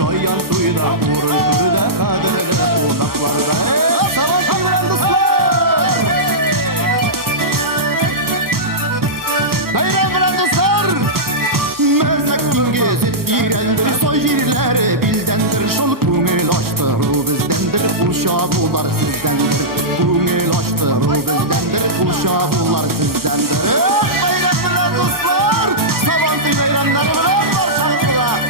Şayan suyda Uruyda kadırda Odaklarda Sabah bilen dostlar Bayram bilen dostlar Mezek günge zettirendir soy jirleri Bildendir şol kungel açtır O bizdendir uşağılar sizdendir Kungel açtır O bizdendir uşağılar sizdendir Bayram bilen dostlar Sabahki bayramlar bilen var şarkılar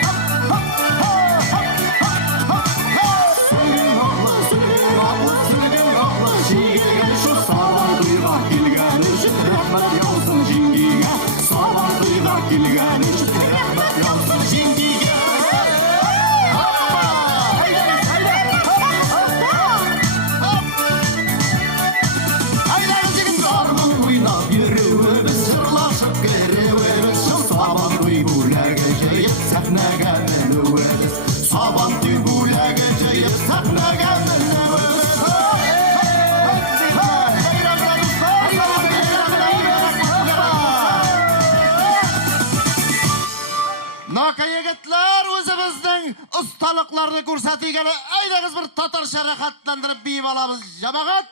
Sülgün ağlı Şige'gen şu sabah duyga Gilgen işit rahmet yansın jingiye Sabah duyga gilgen işit rahmet yansın jingiye Naka yigitlar o'zimizning ustalıklarını ko'rsatigani aydag'iz bir tatarcha rahatlantirib biyib olamiz jamoat.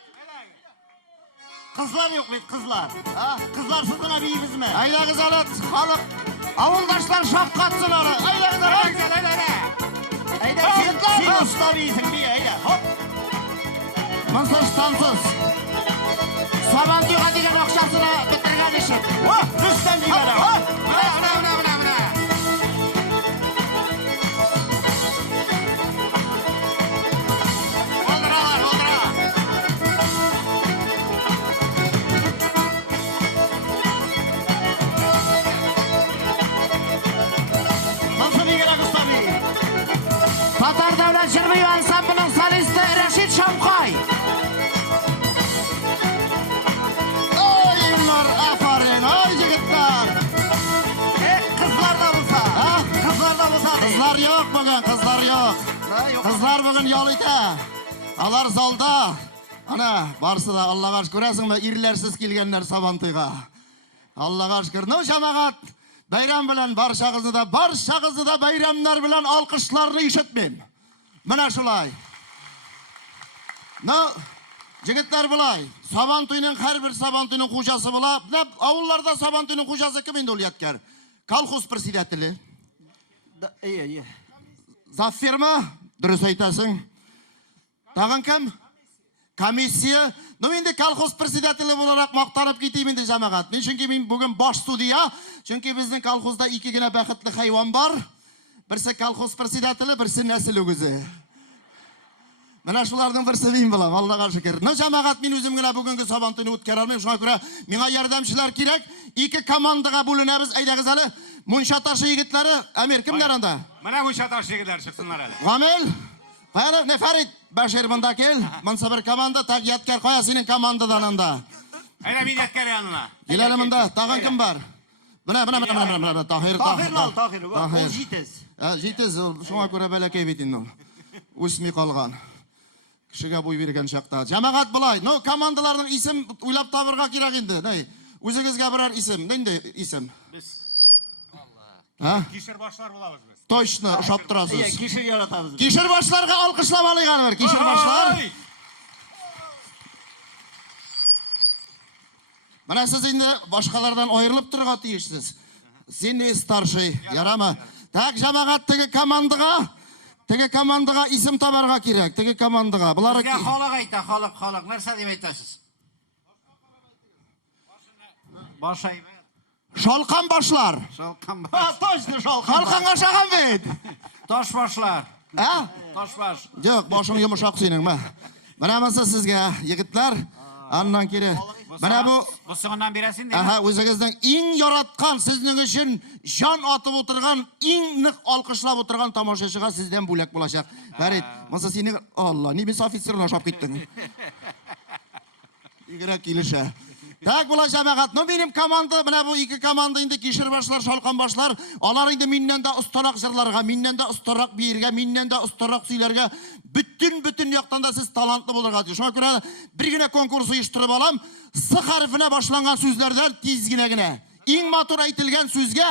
Kızlar yok mu kızlar? Ha? Kızlar sizden biyibizmi? Aydag'iz alat xalq avuldaşlar şapkatsın ona. Aydag'iz alat. Ayda sen usta biysin biye ayda. Hop. Mısır tansız. Saban diyor diyen akşamsına bitirgen işim. Rüstem diyor. Buna. Tatar Devlet Şirmiyo Ensemblinin solisti Reşit Şamkay. Oyunlar aferin, ay yigitler. Kızlar da bulsa. Ha? Kızlar da bulsa. Kızlar yok bugün, kızlar yok. Kızlar bugün yoluyda. Alar zalda. Ana, barsı da Allah'a şükür görəsin ve irlersiz kelgenler Sabantı'ya. Allah'a şükür. Ne cemaat? Bayram bilen barşağızı da bayramlar bilen alkışlarını işitmeyim. Mana şulay. No, jigitler bulay. Sabantuy'nun her bir Sabantuy'nun kuşası bula. Avullarda Sabantuy'nun kuşası kim indi oluyatkar? Kalxus presidentili. İyi. Zafer mi? Dürüst aytasın. Tağın kim? Komissiya. No endi kolxoz presidentili olarak maqtanıp keteyim endi jamoat. Men çünkü bugün bosh studiya. Çünkü bizning kolxozda ikkigina baxtli hayvon bor. Birisi kolxoz presidentili, birisi nasil o'gizi. Mana shularning birisi men bilan, Allohga shukr. No jamoat men o'zimgina bugungi Sabantuyni o'tkara olmayman. Shunga ko'ra menga yordamchilar kerak. Ikki komandaga bo'linamiz. Aydag'iz hali Munshatash yigitlari, Amir kimlar anda? Mana Munshatash yigitlar chiqsinlar hali. Gamil Hayır, ne Farid Başar bunda gel. Mansa bir komanda, tak yatkar koya senin komandadan anda. Hayır, bir yatkar yanına. Gilelim anda, tağın kim var? Buna, Tahir. Tahir. Jitiz. Jitiz, şuna göre böyle keybetin ol. Usmi kalgan. Kişiye boy vergen şakta. Cemaat bulay. No, komandalarının isim uylap tavırga kirak indi. Ne? Özünüzge birer isim. Neydi isim? Biz. Ha? Kişir başlar bulabız biz. Toşna, şaptırasız. Kişir yaratamız. Kişir başlarga alkışlamalıygan var. Kişir başlar. Mana siz indi başkalardan ayrılıp turga tiyişsiz. Sen ne starşy, yarama. Tak jamaat tege komandaga isim tabarga kerak. Tege komandaga. Bular Bizga xalaq ayta, xalaq. Narsa deb aytasiz? Başay. Şalkan başlar. Şalkan baş. Ha, toşdu şalkan. Şalkan aşağın beyt. Taş başlar. Ha? Taş baş. Yok, başın yumuşak senin mi? Mana masa sizga yigitlar. Andan kere. Mana bu sondan biresin değil mi? Aha, o'zingizdan eng yaratgan, sizning uchun jon atib o'tirgan, eng niq alqishlab o'tirgan tomoshachiga sizdan bo'lak bo'lajak. Farid, masa seni Allah, ne biz ofitserlar aşab ketding. Igrak kelişe. Tak bular jamaat. No benim komanda, mana bu iki komanda indi kişir başlar, şalkan başlar. Alar indi mindən də ustarak jırlarga, mindən də ustarak biyirge, mindən də ustarak suylarga, bütün yoqdan da siz talantlı bulurga diyor. Şuna göre birgine konkursu uyuşturup alam. S harfine başlangan sözlerden tizginegine. İng motor aytilgan sözge,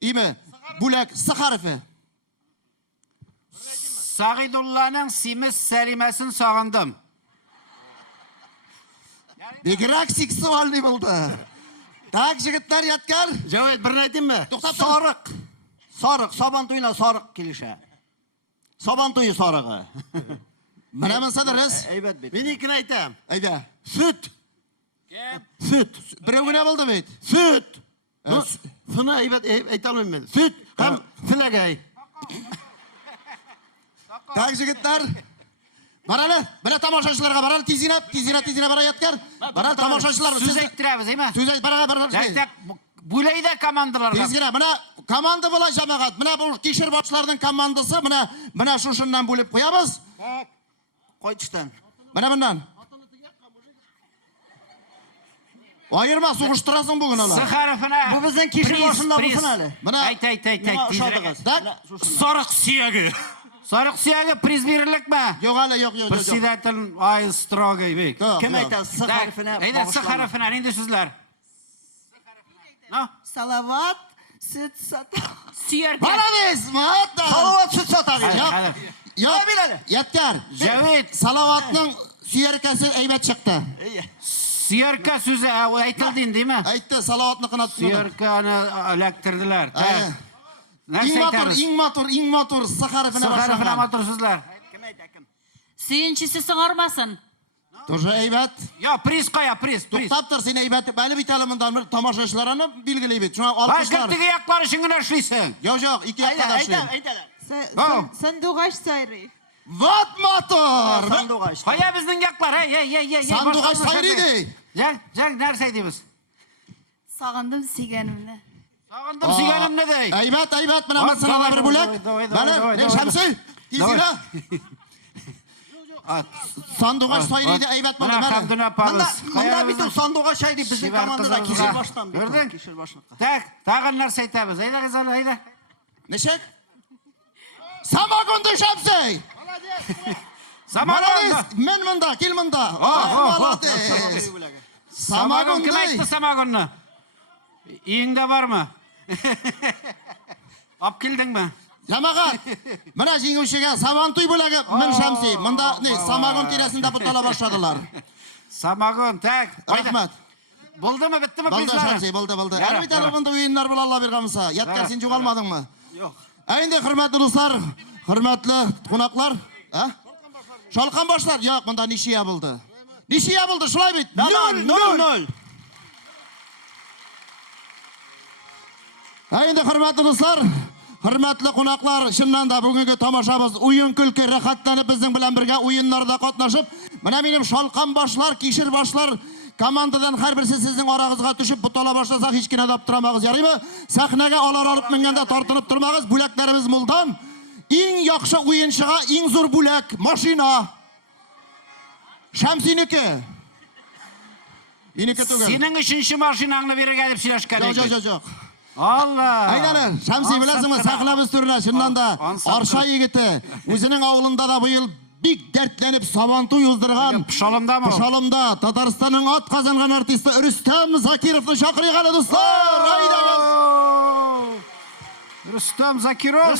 imi, bulak S harfi. Sagidullah'ın simiz Selime'sini sağındım. Begirak seksualni buldu. Tak jigitlar yatkar. Cavit birini aytayım mı? To'xtab tur. Soriq. Soriq, Soban to'yina soriq kelishadi. Soban to'yi sorig'i. Mana masadariz. Aybat bet. Menikini aytam. Ayda. Süt. Kim? Süt. Birovgina bo'ldi bit. Süt. Evet. Sini aybat aytolmayman. Süt ham silagay. Tak jigitlar. Barali, bana tomoshachilarga barali tezina borayotgan. Barali tomoshachilar Söz ettiremiz değil mi? so'z ayt barali. Aytap, bulayda komandalarga. Tezgina, mana komanda bilan jamoat. Mana bu tekshiruvchilarning komandasi, mana shu shundan bo'lib qo'yamiz. Qo'yishdan. Mana bundan. Ayırma, so'g'ishtirasing bugun ular. S harfine. Bu bizning kishir boshida bo'lsin hali. Mana Ayt. Nima o'xshadigiz? Tak. Sarık siyagi. Sarık siyagi priz verillikmi? Yo'q hali, yo'q. Председатель Ай Строгий bek. Kim aytadi? S harfini. Ayda S harfine endi sizlar. No? Salavat, süt satan. Suyarkan. Malavis, matta. Salovat süt sotadi. Hadi. Yo'q. biladi. Yatkar. Javid, Salavatning suyarkasi aybat chiqdi. suyarka so'zi aytildi değil mi? Aytdi, Salavatni qanot. Suyarkani alaktirdilar. Ing motor S harfini S harfine boshlagan. motorsizlar. Kim aytadi? Kim? Suyunchisi sing'ormasin. Тоже aybat. Yo, priz qo'ya, priz. To'xtab tur, sen aybat. Bali bitalimindan bir tomoshachilarni belgilaydi. Shuna olqishlar. Başkatdagi yoqlari shingina ishlaysan. Yo'q, ikki yoqqa tashlaydi. Aytadi. Sandugash sayri. Vat motor. Sandugash. Qo'ya bizning yoqlar. Hey. Sandugash sayriydi. Jang narsa deymiz. Sağındım siganimni. Sog'indim sigarim ne dey? Aybat, mana masalalar bir bo'lak. Mana, men Shamsi, tezgina. Sandugash sayriydi, aybat Mana mana. Hamduna Paris. Bunda bitim sandugash aydi bizning Shivar komandada qizimiz kishir va- boshdan. Ko'rding? Kishir boshdan. Tag'in narsa aytamiz. Ayda qizlar, ayda. Nechak? Samagonda Shamsi. Samagon. Men bunda, kel bunda. Молодец. Samagon kim Samagonda. aytdi samagonni? Uyingda bormi? Olib keldingmi? Yamagat. Mana jinguvchiga savantoy bo'lagi men Shamsi. Bunda samagon terasida butala boshladilar. Samagon, tak. Rahmat. Bo'ldimi, bittimi Bo'ldi prizlar? Shamsi, bo'ldi. Yara, Albatta yara. bunda o'yinlar bilan Alloh berganmisa. Yatkar Yara, sen jo'g'almadingmi? Yo'q. Endi hurmatli do'stlar, hurmatli qo'noqlar, ha? Sholqon boshlar. Yo'q, bunda nishiya bo'ldi. Nishiya bo'ldi, shulay bit. 0-0. Endi hurmatli do'stlar, hurmatli qo'noqlar, shundanda bugungi tomoshamiz o'yin kulki rohatlanib bizning bilan birga o'yinlarda qatnashib, mana mening sholqon boshlar, kishir boshlar komandadan har birisi sizning orangizga tushib butala boshlasa hech kim adab turamagiz. Yaraymi? Sahnaga olar olib minganda tortinib turmagiz. Bulaklarimiz muldan. Eng yaxshi o'yinchiga eng zo'r bulak mashina. Shamsiniki. Meniki tugul. Sening 3-chi mashinangni beraga deb so'rashgan ekan. Yo'q. Allah. Aynan, Shamsi bilasizmi, saqlamiz turna shundanda Orsha yigiti o'zining ovulida da bu yil big dardlanib savantoy yozdirgan. Pisholimdami? Pisholimda Tataristonning ot qozongan artisti Rustam Zakirovni chaqirgan do'stlar. Haydagaz. Rustam Zakirov.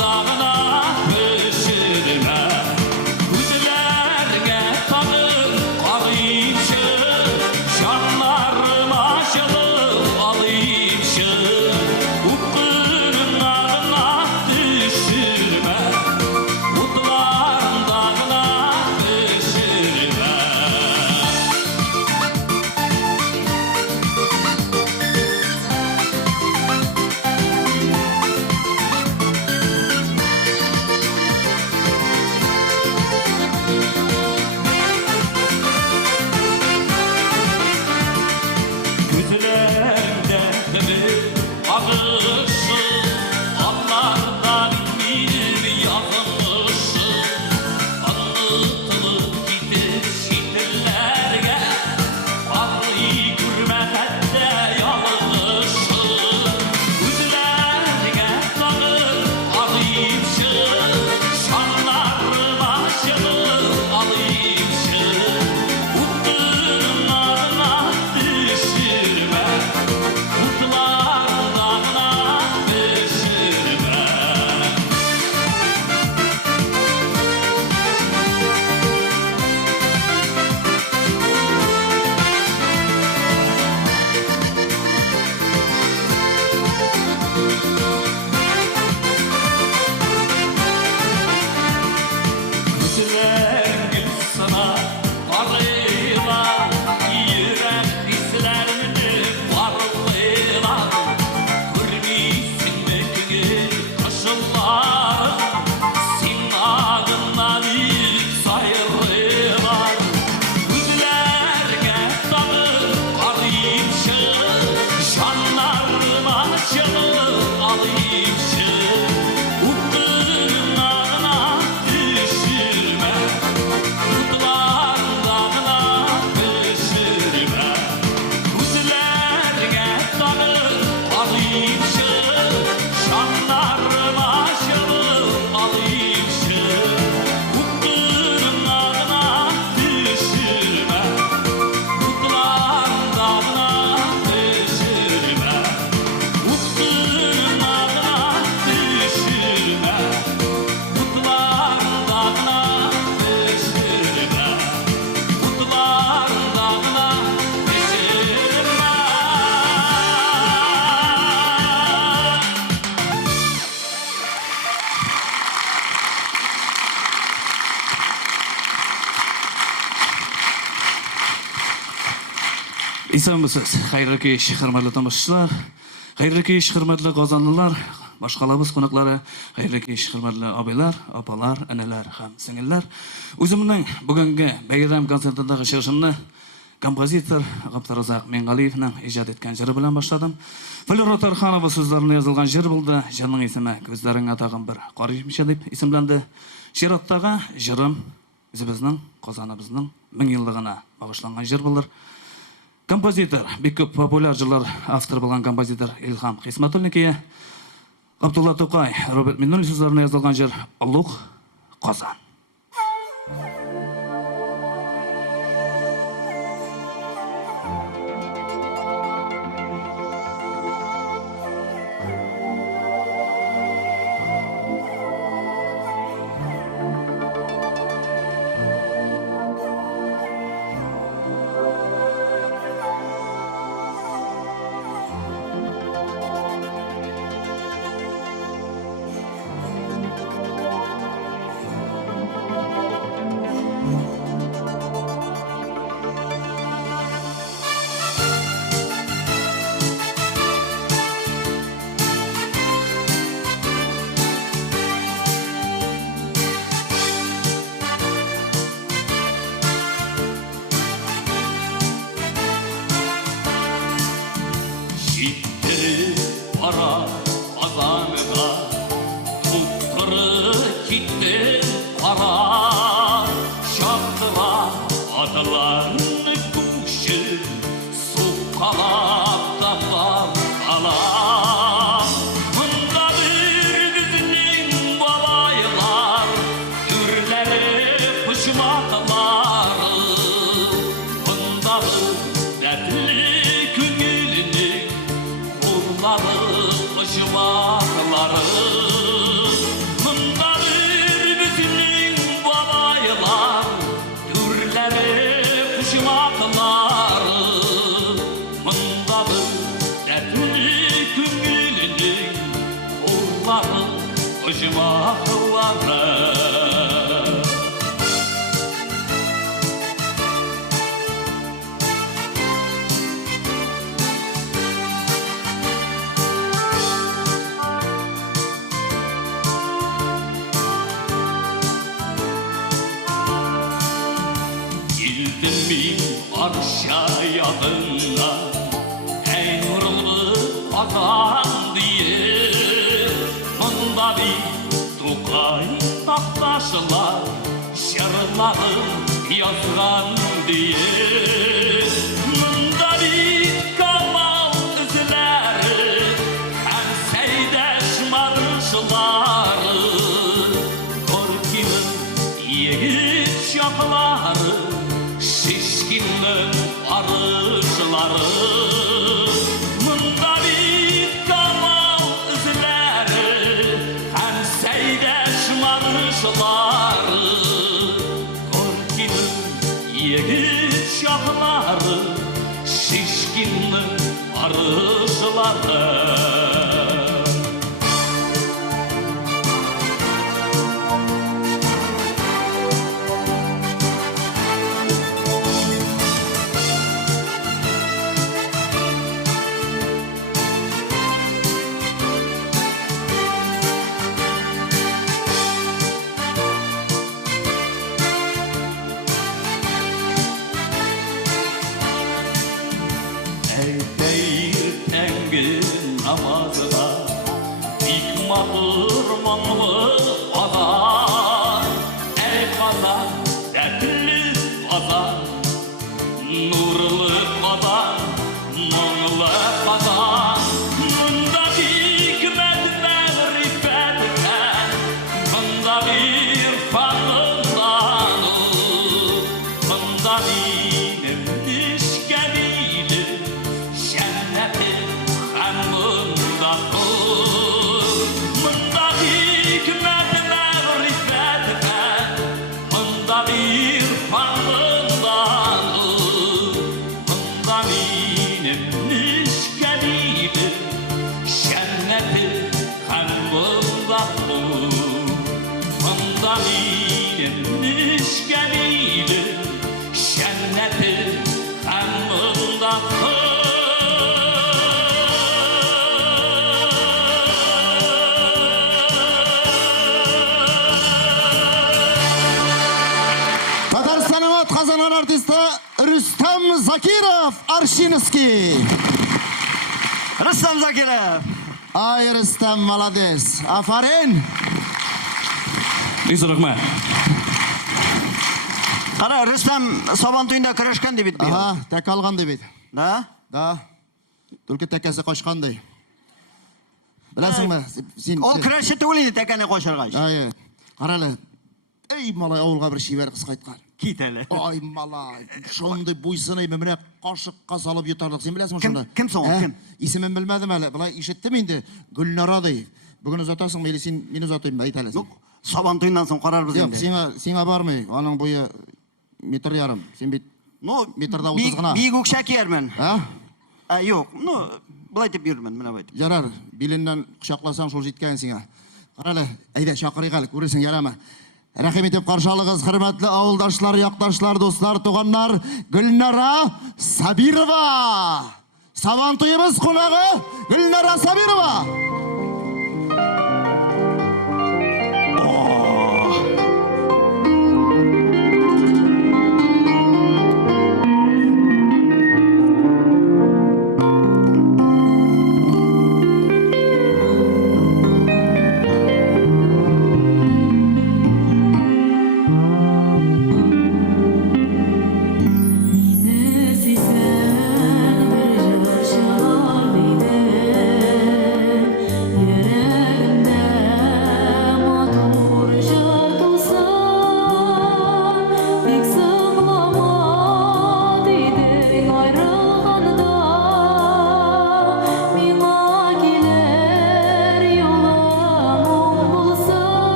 Dağına düşürme, güzellerine tadı İslamsız, hayırlı kеш, hürmetli tomoshabinlar, hayırlı kеш, hürmetli qozonlilar, boshqalabız qo'noqlari, hayırlı kеш, hürmetli abilar, opalar, analar ham singillar. O'zimning bugungi bayram konsertidagi chiqishimni kompozitor G'aftarazaq Mengaliyevning ijod etgan jiri bilan boshladim. Flora Tarxonova so'zlarini yozilgan jir bo'ldi. Jirning ismi ko'zlaringga tag'in bir qaraymish deb ismlandi. Shiratdagi jirim o'zimizning Qozonimizning 1000 yilligina bag'ishlangan jir bo'ldi. Kompozitor, bir ko'p populyar jillar avtor bo'lgan kompozitor Ilhom Xismatulnikiga Abdulla To'qay, Robert Minuli so'zlarini yozilgan jir Ulug' Qozon. Yazgan diye Mında bir kamal izleri Hem seydeş marışları Korkinin yiğit şakları Şişkinin arışları Mında bir kamal izleri Hem seydeş marışları Yiğit şahları, şişkinlik arışları namazına ilk mahır manlı azar ey kazan dertli kazan nurlu kazan manlı kazan bunda hikmet marifetken bunda irfanından bunda ilimli işkemidir cennetin Mında hikmet marifetken Mında irfanından Mında ilimli işkemidir Cenneti kalbında Mında ilimli işkemidir Cenneti kalbında Saltanat kazanan artisti Rüstem Zakirov Arshinovskiy. Rustam Zakirov. Ay Rüstem, malades. Aferin. Izir rahmat. Qara, Rustam Saban to'yida kurashgan deb aytdi. Aha, tek algan deb. Da? Da. Tulki tekesi qo'shganday. Bilasizmi? Sen Ol kurashchi to'g'ri takani qo'shirg'ach. Ay, qarala. Ey malay ovulga bir shiver qisqa aytgan. Ketali. Ay malay, shunday bo'ysinay meni qoshiqqa solib yutardik. Sen bilasizmi Kim- shunda? kim so'ng, kim? Ismini bilmadim hali. Bilay eshitdim endi. Gulnora dey. Bugun uzatasың, mayli sen meni uzatayım aytalasan. Yo'q, Saban to'yidan so'ng qararmiz Yo'q, endi. senga bormay. Onun bo'yi metr yarim. Sen bit No, metrda 30 gina. Biyik o'kshak yerman. Ha? Yo'q, no, bulay deb yurman, mana bu aytib. Yarar. Bilindan quchoqlasang shol jetgan senga. Qarala, ayda chaqiraylik, ko'rasan yarama. Rahim etib qarshi oling'iz, hurmatli avuldoshlar, yoqdoshlar, do'stlar, tug'anlar, Gulnora Sabirova. Saban to'yimiz qonog'i Gulnora Sabirova.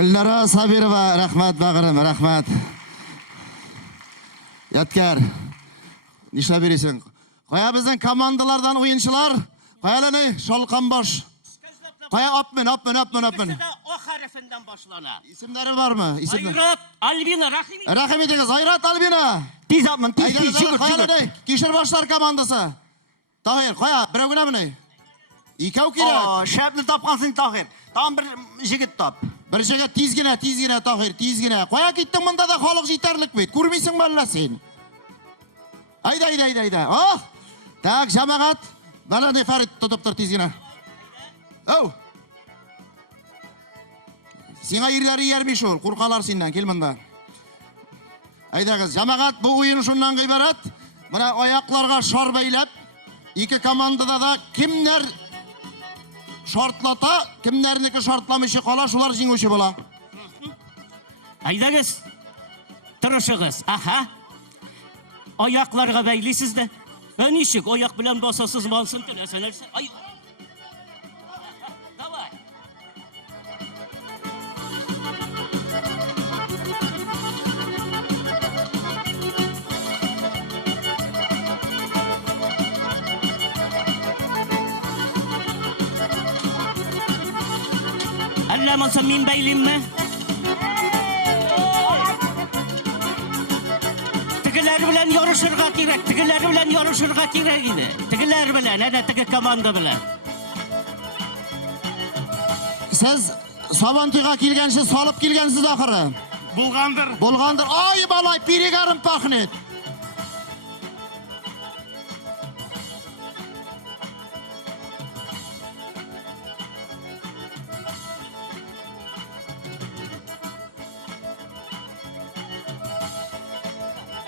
Gülnara Sabirova, rahmat bag'rim, rahmat. Yatkar. Nishlab berasan? Qo'ya bizning komandalardan o'yinchilar. Qo'yalani Sholqonbosh. Qo'ya opmin. O harfinden başlana. İsimleri var mı? İsimler. Hayrat, Albina, Rahimi. Rahim ediniz. Hayrat Albina. Tez yapma, tez Haydi çıkır. qo'yalani. Kishirboshlar komandasi. Tahir, qo'ya. Birovgina buni. Ikov kerak. Şebni tapkansın Tahir. Tam bir jigit tap. Bir joyga tezgina Tahir, tezgina. Qo'ya ketding bunda da xoliq yetarlik bet. Ko'rmaysan balla sen. Hayda. Oh! Tak, jamoat. Mana ne Farid tutib tur tezgina. Oh! Senga yerlari yermish ol, qo'rqalar sendan, kel bunda. Haydagiz, jamoat bu o'yin shundan iborat. Mana oyoqlarga shor baylab, ikki komandada da kimlar shortlata, kimlarniki shortlamishi qola, shular jenguvchi bo'la. Haydagız. Tırışığız. Aha. Ayaklarga beyliyiz de. Ben işik ayak bilen basasız malsın tünesenirse. Ay. Davay. Allamasın min beylin mi? Tigiler bilen yarışırga gerek, tigiler bilen yarışırga gerek idi. Tigiler bilen, ana tigi komanda bilen. Siz Sabantoyga kelgansiz, solib kelgansiz oxiri. Bulgandır. Bo'lgandir. Ay balay, pirigarim paxnet.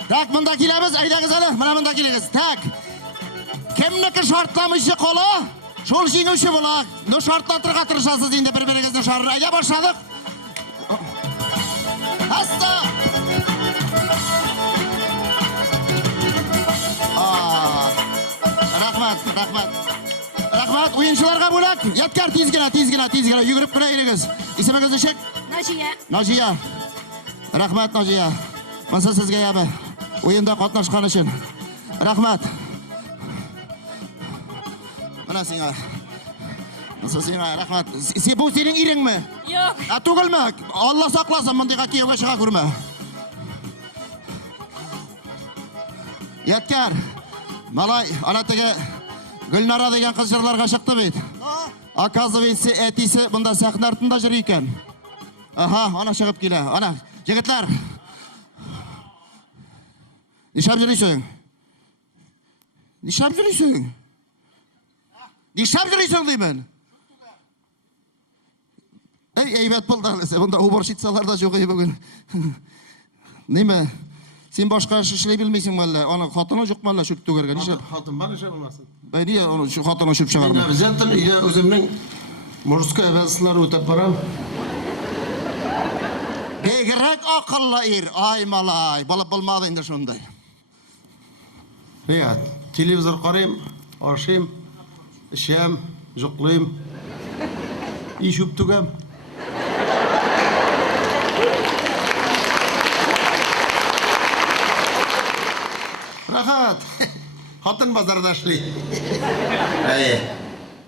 Tak, bunda kelamiz, aydagiz hali. Mana bunda kelamiz. Tak. Kimniki shortlamishi qola? Shol jenguvchi bo'la. No shortlatirga tirishasiz endi bir-biringizni shorni. Ayda boshladik. Hasta. Rahmat, o'yinchilarga bo'lak. Yatkar tezgina, yugurib qina eringiz. Ismingiz nechik? Nojiya. Rahmat Nojiya. Mana sizga yabi. O'yinda qatnashgan uchun. Rahmat. Mana senga. Senga rahmat. Sen bu sening eringmi? Yo'q. Tug'ilma. Alloh saqlasin, bunday kiyovga chiqa ko'rma. Yatkar. Malay, anatiga Gulnara degan qizlarga chiqdi bet. Akazovisi etisi bunda sahna ortida jur ekan. Aha, ana chiqib kela. Ana, yigitlar. Nishab yurishing. Nishab yurishing deyman. Aybat bo'ldi. Bunda uborshitsalarda yo'q bugun. Nima? Sen boshqa ishlay bilmaysan malla. Ona xotini yo'q malla shu tugarga. Nishab? Xotin bana şey olmasın. Niye onu şu xotini shu chiqarma? Ben zaten ile özümün Morska evvelsinler ötep baram. Begirak aqlli er. Ay malay, bo'lib bo'lmadi endi shunday. Ya, televizor qarayım, aşayım, işem, joqlayım. İş tugam. Rahat. Xotin bozorda ishlaydi.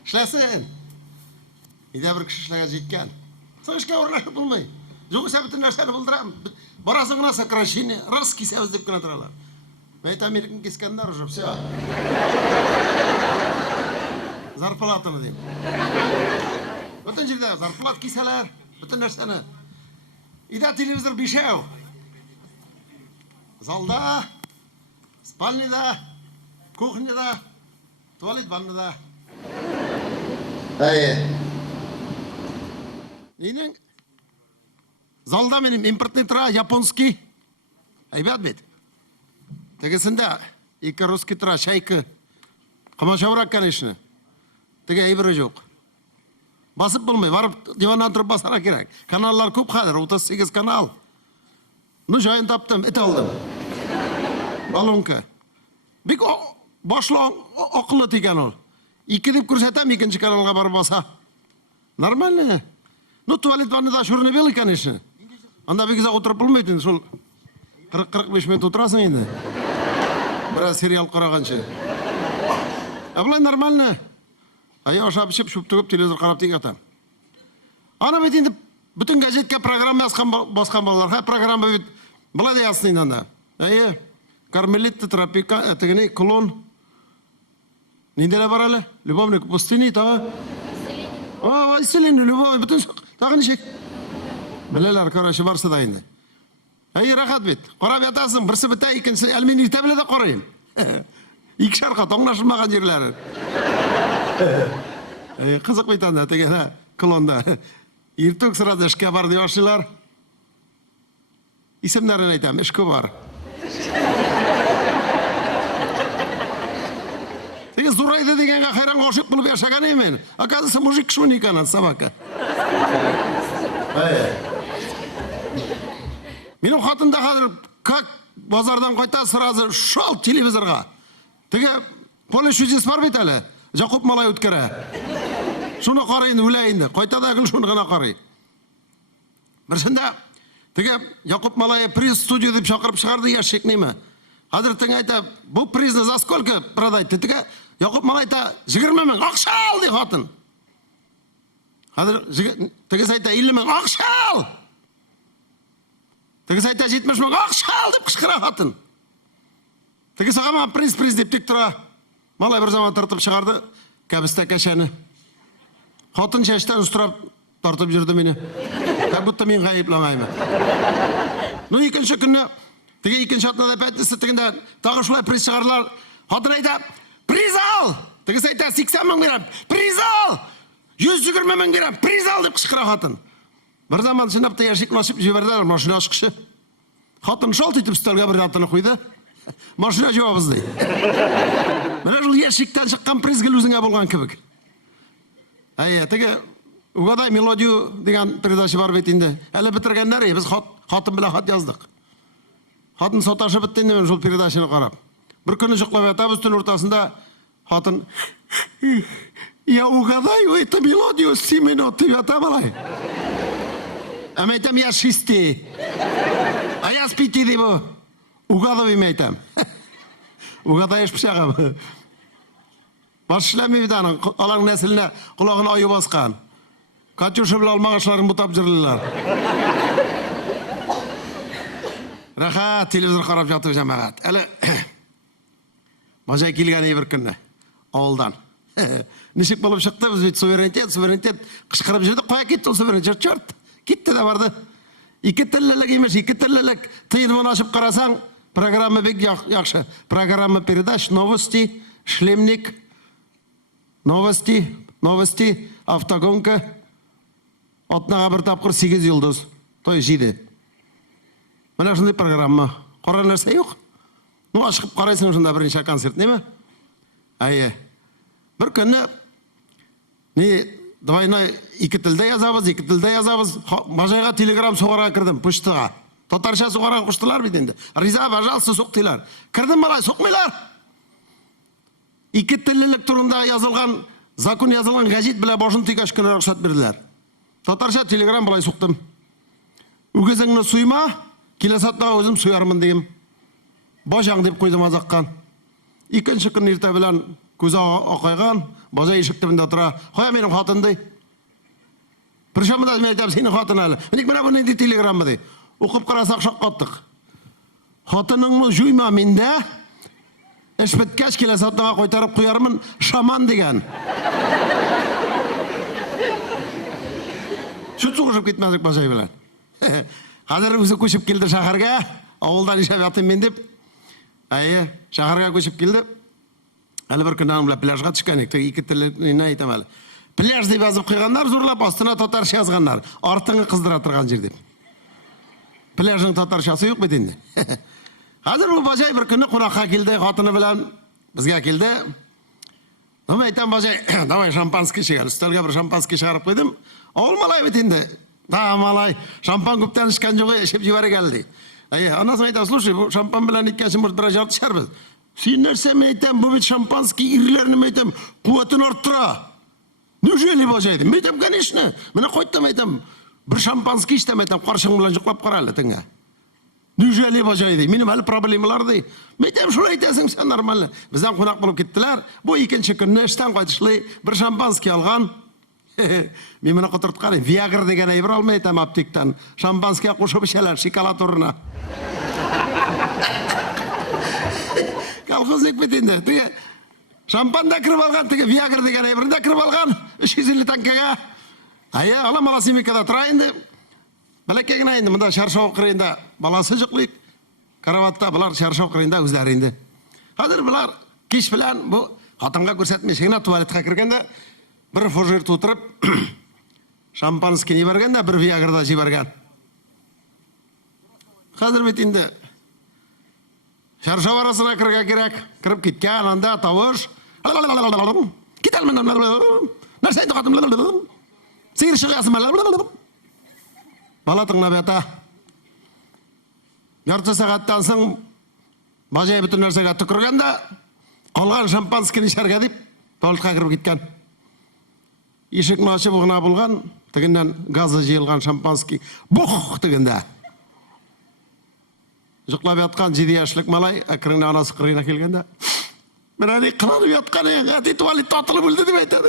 Ishlasın. Ida bir kishi ishlagan jetgan. Sen ishga o'rnashib bo'lmaydi. Yo'qsa butun narsani bildiram. Borasingina sakrashini, rizki sevz deb gina turalar. Ben Amerika'nın keskenler уже все. Zarplatını diyeyim. Bütün cilde zarplat kiseler, bütün nersene. İda televizor bir şey yok. Zalda, spalnida, kuchnyada, tuvalet vannada. Yine zalda benim importni tıra Japonski. Aybat bet. Tegesinde iki Ruski tıra şayki. Kamaşavrak kanışını. Tege ibri yok. Basıp bulmayı. Varıp divandan tırıp basara gerek. Kanallar küp kadır. 38 kanal. Nu şahin taptım. Et aldım. Balonka. Bir başla akıllı tiken ol. İki dip kursetem ikinci kanalga barıp basa. Normal ne? Ну, туалет ваннада шурны белый, конечно. Анда бек ұзақ отырып болмайды, сол 40-45 минут отырасың енді. Біраз сериал қарағанша. Бұлай нормально. Аяқ шап ішіп, шөп төгіп, телевизор қарап тек атам. Ана бет енді бүтін газетке программа басқан балаларға, программа бет бұлай да ясың анда. Кармелитті, тропика, әтігіне, клон. Ненделе бар әлі? Любовник пустыни, тағы? Исселені, любовник, бүтін тағы нешек? Білелер, қарашы барсы да енді. Рахат бет, қарап ятасың, бірсі біті, екінші әлмені тәбілі де қарайым. Екі шарқа, тоңнашылмаған жерлері. Қызық бейтанда, тегені, клонда. Ертөк сұрады, ішке бар деп ашылар. Исемдерін айтам, ішке бар. Теге зурайды дегенге қайран қошып қылып яшаған емен. Оказывается, мужик шуник ана, собака. Менің қатында қазір, как базардан қайта сразу шал телевизорға. Теге поле-чудес бар бет әлі, Жақып Малай өткері. Шуны қарайын, өләйінді. Қайтада күн шуны ғана қарай. Бірсінде, теге Жақып Малай приз-студию деп шақырып шығарды, яшек неймі. Қазір теге айта, бұл призны за сколько продайды? Теге Жақып Малай айта, 20 мың ақшал дей қатын. Қазір теге айта, 50 мың ақшал. Теге айта, 70 мың ақшал деп қышқыра қатын. Теге сағама приз деп тек тұра. Малай бір заман тартып шығарды, кәбісті кәшәні. Қатын шәштен ұстырап тартып жүрді мені. Как будто мен ғайыплаңаймын. Ну, екінші күнні, теге екінші атына да пәтісі тегінде тағы шулай приз шығарылар. Қатын айта, приз ал! Теге айта, 80 мың берем, приз ал! 120 мың берем, приз ал деп қышқыра қатын. Бір заман шынапты яшек насып жіберділер, машина ашқышы. Қатын шалт етіп стөлге бір атыны қойды. Машина жауабызды. Мына жыл яшектен шыққан призгіл өзіңе болған кібік. Теге Угадай мелодию деген передача бар бетінде. Әлі бітіргендер, біз қатын біле хат яздық. Қатын соташы біттен мен жол передачаны қарап. Бір күні жұқлап ятабыз түн ортасында қатын «Я угадаю эту мелодию с 7 минут» деп ята балай. Әм айтам, я 6. А я с 5 деп угадывайым айтам. Угадаеш пішағам. Басшылами виданың, алаң нәсіліне құлағын айы басқан. Катюша біле алмағашларын бұтап жүрлілер. Рахат, телевизор қарап жатып жамағат. Әлі, бажай келген бір күнні, ауылдан. Нешік болып шықты, біз бет суверенитет, қышқырып жүрді, қоя кетті ол суверенитет, жұрт, кетті де барды. 2 тіллілік емес, 2 тіллілік тыйынмын ашып қарасаң, программа бек яқшы. Программа передач, новости, шлемник, новости, автогонка, отнаға бір тапқыр 8 yıldız, той жиді. Мына шындай программа, қора нәрсе жоқ. Ну, ашқып қарайсың шында бірінші концерт, не ме? Бір күнні, двойной 2 тілде язабыз, Бажайға телеграм соғарға кірдім, пұштыға. Татарша соғарға құштылар бейденді. Риза, пожалуйста, соқтылар. Кірдім балай, соқмайлар. 2 тілілік тұрында yazılған, закон yazılған газет біле бошын тек ашқына рұқсат берділер. Татарша телеграм балай соқтым. Үгезіңні суйма, келесатнаға өзім суярмын дейім. Бажаң деп қойдым азаққан. 2-ші күн ерте білен көзі ақайған, бажай ешіктібінде тұра. Қоя менің қатындай. Біршамында мен айтам, сенің қатын әлі. Менек мына бұны де телеграммы дей. Оқып қарасақ шақ қаттық. Қатыныңны жүйма менде, іш біткәш келесатнаға қойтарып қоярмын, шаман деген. Шүт сұғышып кетмәдік бажай білен. Қазір өзі көшіп келді шақарға, ауылдан ешап ятым мен деп. Шақарға көшіп келді. Әлі бір күн анымла пляжға түшкенек, 2 тілін айтам әлі. Пляж деп yazып қойғандар, зұрлап астына татарша yazғандар. Артыңы қыздыра тұрған жер деп. Пляжның татаршасы жоқ бетінде. Қазір бұл бажай бір күні қонаққа келді, қатыны білен бізге келді. Мен айтам бажай, давай шампанский шығар. Үстелге бір шампанский шығарып қойдым. Ол малай бетінде. Да, малай, шампан көптен ішкен жоғы, ішіп жібәрі келді. Анасың айтам, слушай, бұл шампан білен еккенші мұрт бір жарты шығар біз. Сен нәрсе мен айтам, бұл бет шампанский ирлеріні мен айтам, қуатын арттыра. Неужели бажайды? Мен айтам, конечно. Міне қойттым айтам, бір шампанский іштем айтам, қаршың білен жұқлап қаралы тіңе. Неужели бажайды? Менің әлі проблемалар дей. Мен айтам, шулай айтасың, сен нормально. Бізден қонақ болып кеттілер. Бұл екінші күнне іштен қайтышлай, бір шампанский алған. Мен мені құтырт қарай, Виагр деген айбыр алмай айтам аптектен. Шампанский қошып ішелер, шоколад орнына. Колхозник бітінде, тіге, шампанда кіріп алған, тіге, Виагр деген айбырында кіріп алған, 350 танкаға. Ая, алам ала семейкада тұрайынды. Бәлекеген айынды, мұнда шаршау қырайында баласы жүқлейк. Караватта бұлар шаршау қырайында өздәрінде. Қазір бұлар кеш білән, бұл қатынға көрсетмешігіне туалетқа кіргенде, бір фужер тұтырып, шампанский не бергенде, бір Виагрда жиберген. Қазір бетінде шаршау арасына кірге керек, кіріп кеткен, анда тавыш. Кетел мен, нәрсейді қатым, сиыр шығасым. Бала тыңна бета. Ярты сағаттан соң бажай бүтін нәрсеге түкіргенде, қалған шампанскіні шәрге деп, туалетқа кіріп кеткен. Ишік нашы бұғына болған, тігінен газы жиылған шампанский бұқ тігінде. Жұқлап ятқан 7 яшылық малай, әкіріңне анасы қырғына келгенде, мен әне қыланып ятқан әті туалетті атылып өлді деп айтады.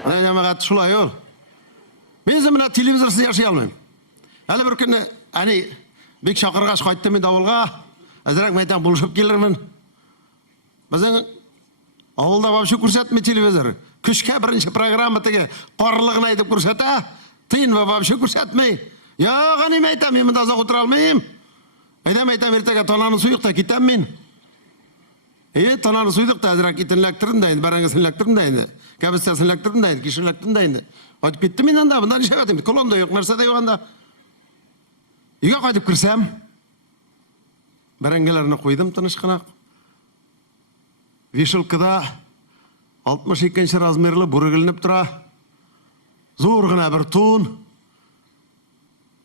Әне жамағат шулай ол. Мен мына телевизорсыз яшай алмайм. Әлі бір күні әне бек шақырғаш қайтты мен ауылға, әзірек мәйтен бұлшып келірмін. Біздің ауылда вообще көрсетмей телевизор. Күшке бірінші программа теге қорлығын айтып көрсеті, тиын вообще көрсетмей. Яға неме айтам, мен мұнда ұзақ отыра алмайым. Айтам, ертеге тонаны сұйықта кетем мен. Тонаны сұйдықта әзірек етін ләктірін дайынды, бәріңгісін ләктірін дайынды, кәбістесін ләктірін дайынды, кешін ләктірін дайынды. Айтып кетті мен анда, бұнда неше қатым, колонда yok, нәрсе де yoğanda. Үйге қайтып кірсем, бәріңгелеріні қойдым тынышқынақ. Вешілкіда 62-ші размерлі бұрығылынып тұра, зорғына бір тун,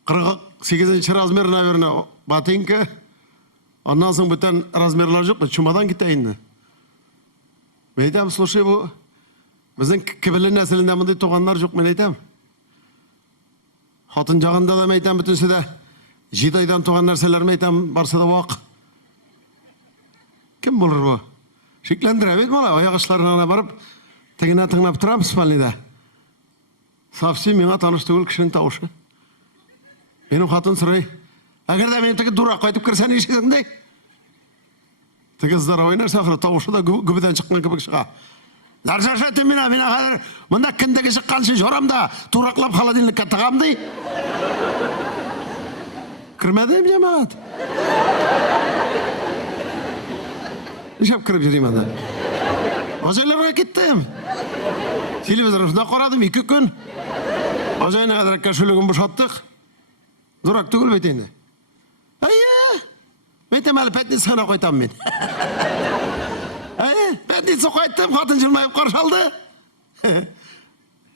48-ші размеріне біріне батинкі, ondan soң бүтін размерлар жоқ, чумадан кетейінді. Мен айтам, слушай, бұл біздің кібілі нәсілінде мұндай тоғанлар жоқ, мен айтам. Хатын жағында да мен айтам, бүтінсі де 7 айдан тоған нәрселер мен айтам, барса да уақ. Кім болыр бұл? Шеклендір әбет мола, аяқ ұшларына барып, тігіне тыңнап тұрам, Смалида. Совсем меңа таныш түгіл кішінің таушы. Менің хатын сұрай, әгер де мен тігі дурақ қайтып кірсен ешесіңдей. Тігі здар ойнар сақыры, таушы да күбіден шыққан кібік шыға. Ларжаша түміна, мен ағадар, мұнда кіндегі шыққаншы жорамда, турақлап холодильникке тығамды. Кірмедім жамағат. Нешап кіріп жүрейм анда. Ожайларға кеттім. Телевизор ұшында қорадым 2 күн. Ожайына қадыр кәшілігін бұшаттық. Дұрак түгіл бетейінді. Әйе, бетем әлі пәтнесіғана қойтам мен. Әйе, пәтнесі қойттым, қатын жылмайып қаршалды.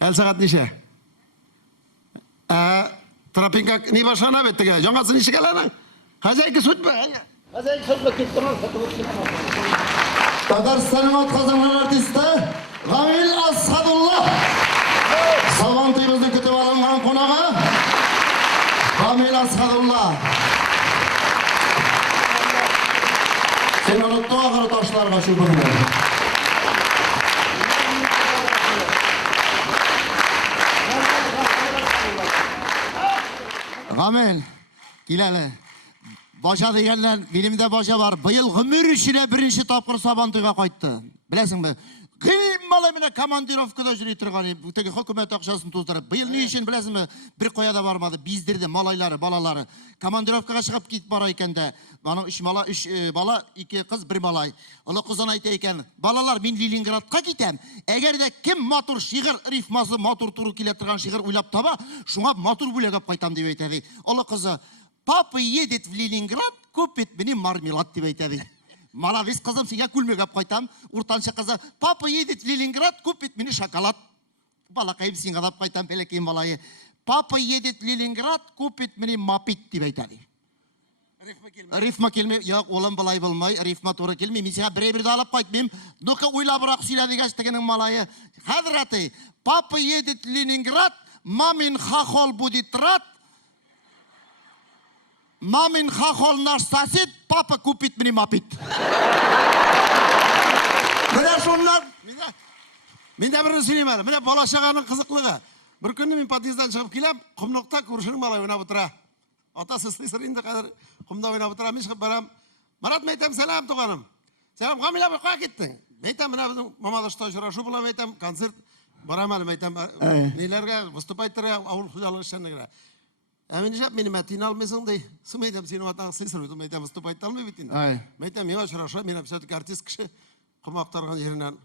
Әл сағат неше? Тропинка не башана беттіге, жаңасы неше кәләнің? Хазайки сүт бі? Хазайки сүт бі кетті ғын? Татарстанның атқазанған артисті Ғамил Асхадулла. Сабантойымызды күтіп алынған қонағы Ғамил Асхадулла. Сен ұлытты ағыры ташларға шүбірді. Ғамил, келәлі. Бажа дегенлер, белімде бажа бар. Бұйыл ғымыр үшіне бірінші тапқыр Сабантойға қайтты. Білесің бі? Ғылмалы мені командировкада жүрей тұрғаны, бұтеге хөкімет ақшасын туздырып. Бұйыл не үшін білесің бі? Бір қояда бармады. Бездерді, малайлары, балалары. Командировкаға шығып кетіп бара екенде. Баның 3 бала, 2 қыз, 1 малай. Ұлы қызын айта екен. Балалар, мен Ленинградқа кетем. Әгер де кім матур шиғыр, рифмасы матур тұру келе тұрған шиғыр ойлап таба, шуңа матур бөлегіп қайтам деп айтады. Ұлы қызы, папа едет в Ленинград, купит мне мармелад деп айтады. Молодец қызым, сенге күлмегіп қайтам. Уртанша қызы, папа едет в Ленинград, купит мне шоколад. Балақайым сен ғадап қайтам, пелекейм балайы. Папа едет в Ленинград, купит мне мопед деп айтады. Rifma kelmey. Yok, oğlum bulay bulmay. Rifma to'g'ri kelmey. Men senga bir-birda olib qaytmayman. Do'qa o'ylabroq сөйлә degach tegining malayı. Hazrati, Papa едет Leningrad, Mamin Xaxol будет рад. Mamin Xaxol наш сосед, Papa купит мне мопед. Mana shunlar Menda birini söyleyeyim. Mene bola şağanın kızıklığı. Bir günü men podyezddan chiqib kelib, qumnoqda ko'rishini malay o'ynab o'tira. Otasi sesirinde kadar qumda o'ynab o'tira. Men chiqib boram. Marat aytam salam tug'anim. Salam Kamila bir qo'ya ketding. Aytam mana bizning Mamadash uchrashuv bilan aytam konsert boraman aytam. Nelarga vыступайtlarga avul xo'jalik ishlarga. Men jab meni matin olmaysan dey. Sim aytam seni otang sesirdim aytam vыступайt olmay bitin. Aytam men uchrashuv men absat artist kishi qilmoq turgan yeridan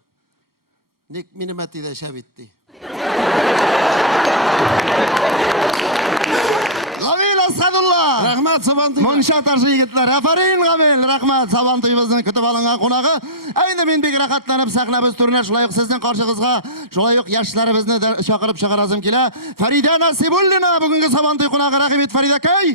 nek meni matida yashab etdi. Lavil Asadullah. Rahmat Sabantoy. Monşa tarşı yigitlar. Afarin Gamil. Rahmat Sabantoyimizning kutib olingan qonog'i. Ayni men bek raqatlanib saqlab o'stirna shulayq sizning qarshingizga shulayq yoshlarimizni chaqirib chaqirasım kela. Farida Nasibullina bugungi Sabantoy qonog'i raqibet Farida akay.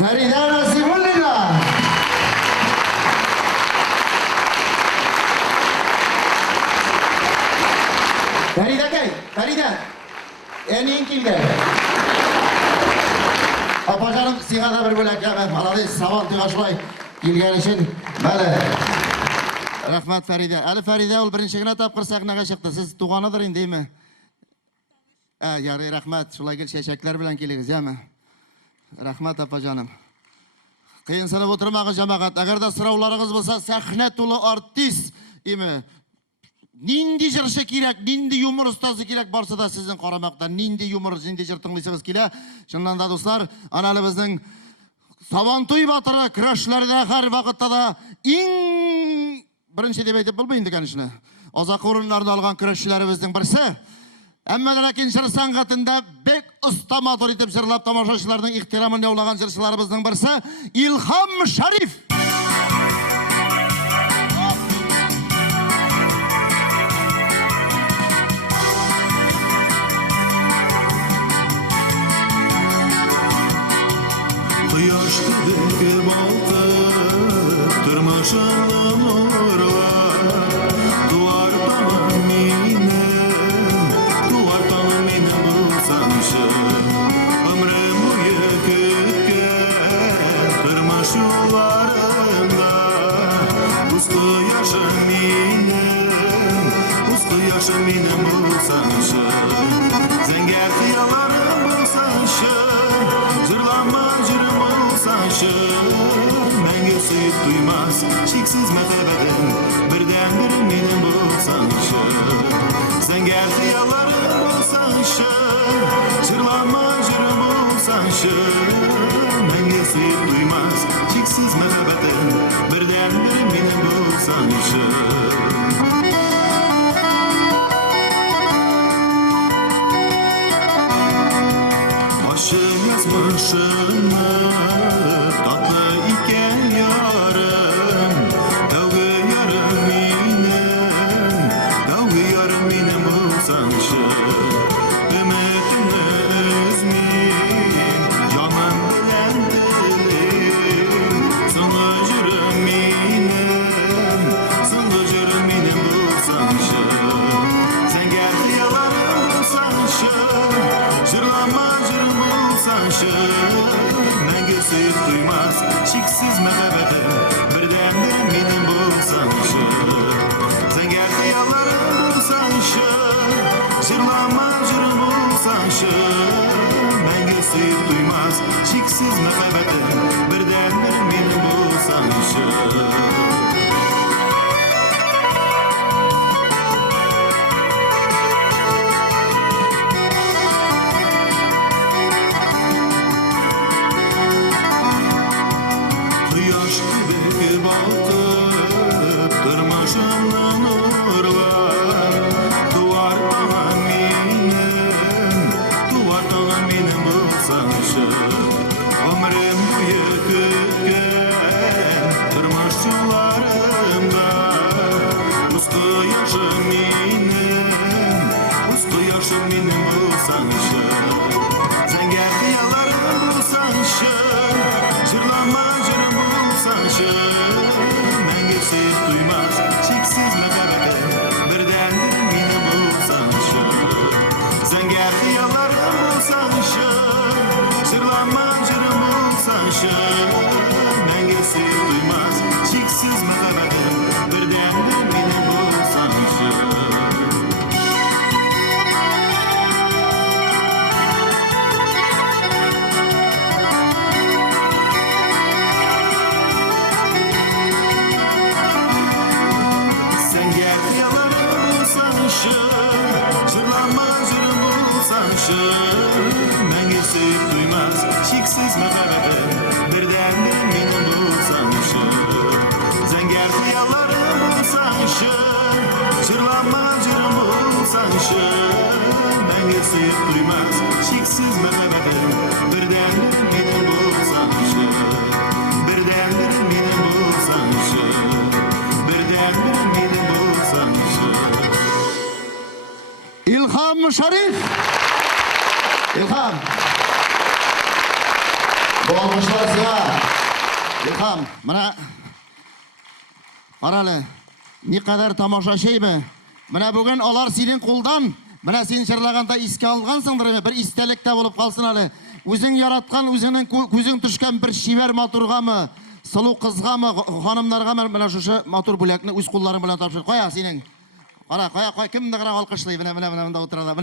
Farida Nasibullina. Farida akay, Farida. Ening kimga? Opajonim sizga bir bo'lak malades savol tugashlay kelgan uchun. Mana. Rahmat Farida. Ali Farida ul birinchigina topqir sahnaga chiqdi. Siz tug'onidir endimi? Yari rahmat. Shularga shashaklar bilan keldingiz, yami? Rahmat opajonim. Кыйынсынып отырмагы жамағат. Әгәр дә сорауларыгыз булса, сәхнә тулы артист име. Нинди җырчы кирәк, нинди юмор остазы кирәк, барсы да сезнең карамакта. Нинди юмор, нинди җыр тыңлыйсыгыз килә. Шуннан да дуслар, аналы безнең Сабантуй батыры көрәшләрдә һәр вакытта да иң беренче дип әйтеп булмый инде, конечно. Азак урыннарны алган көрәшчеләребезнең берсе. Әмма ләкин җыр сәнгатендә бек оста матур итеп җырлап тамашачыларның ихтирамын яулаган җырчыларыбызның берсе Илһам Шәриф. Кояш кебек балкып, тормышымны нурлап, туар таңым минем булсаңчы, ömrüm буе көткән тормыш юлларында, үз кояшым минем булсаңчы, зәңгәр хыялларым булсаңчы, җырлама җырым булсаңчы, мәңге сөеп туймас чиксез мәхәббәтем, бердән-бер минем булсаңчы, зәңгәр хыялларым булсаңчы, җырлама җырым булсаңчы, мәңге сөеп туймас чиксез мәхәббәтем, бердән-бер минем булсаңчы. Yazmışını tatlı iken yarım, davgı yarım benim bulsanşı, ümitini üzmeyin, canım bilen dilim, sana jürüm benim bulsanşı, sen geldi yalanım bulsanşı, jırlama jırım bulsanşı, мәңге сөйіп туймас шексіз мәхәббәтем, бірден-бір менің болсаңшы, зәңгәр хыялларым болсаңшы, жырлама жырым болсаңшы, мәңге сөйіп туймас шексіз мәхәббәтем, бірден-бір менің болсаңшы. Balkıp tırmaşımla nurlar, duvar tağım benim bulsanşı, ömrüm boyu kütken tırmaş yollarımda, uz koyaşım benim bulsanşı, zəngər xiyallarım bulsanşı, jırlama jırım bulsanşı, мәңге сөйіп туймас шексіз мәхәббәтем, бірден-бір менің болсаңшы, зәңгәр хыялларым болсаңшы, жырлама жырым болсаңшы, мәңге сөйіп туймас шексіз мәхәббәтем, бірден-бір менің болсаңшы. Жырлама жырым болсаңшы, мәңге сөйіп туймас шексіз мәхәббәтем, бірден-бір менің болсаңшы, зәңгәр хыялларым болсаңшы, жырлама жырым болсаңшы, мәңге сөйіп туймас шексіз мәхәббәтем, бірден-бір менің болсаңшы, бірден-бір менің болсаңшы, бірден-бір менің болсаңшы. İlham Şərif. İlham. Bu almışlar size. İlham, bana Aralı, ne kadar tamaşaşıyım. Bana bugün olar senin kuldan, bana sen şırlaganda iske algansındır, bir istelikte olup kalsın Ali. Özün yaratkan, özünün gözün düşken bir şiver maturga mı, sulu kızga mı, hanımlarga mı, bana şu matur bulakını öz kulların bilen tapşır. Koya senin. Koy, kimdi kırak alkışlıyor, bine oturada,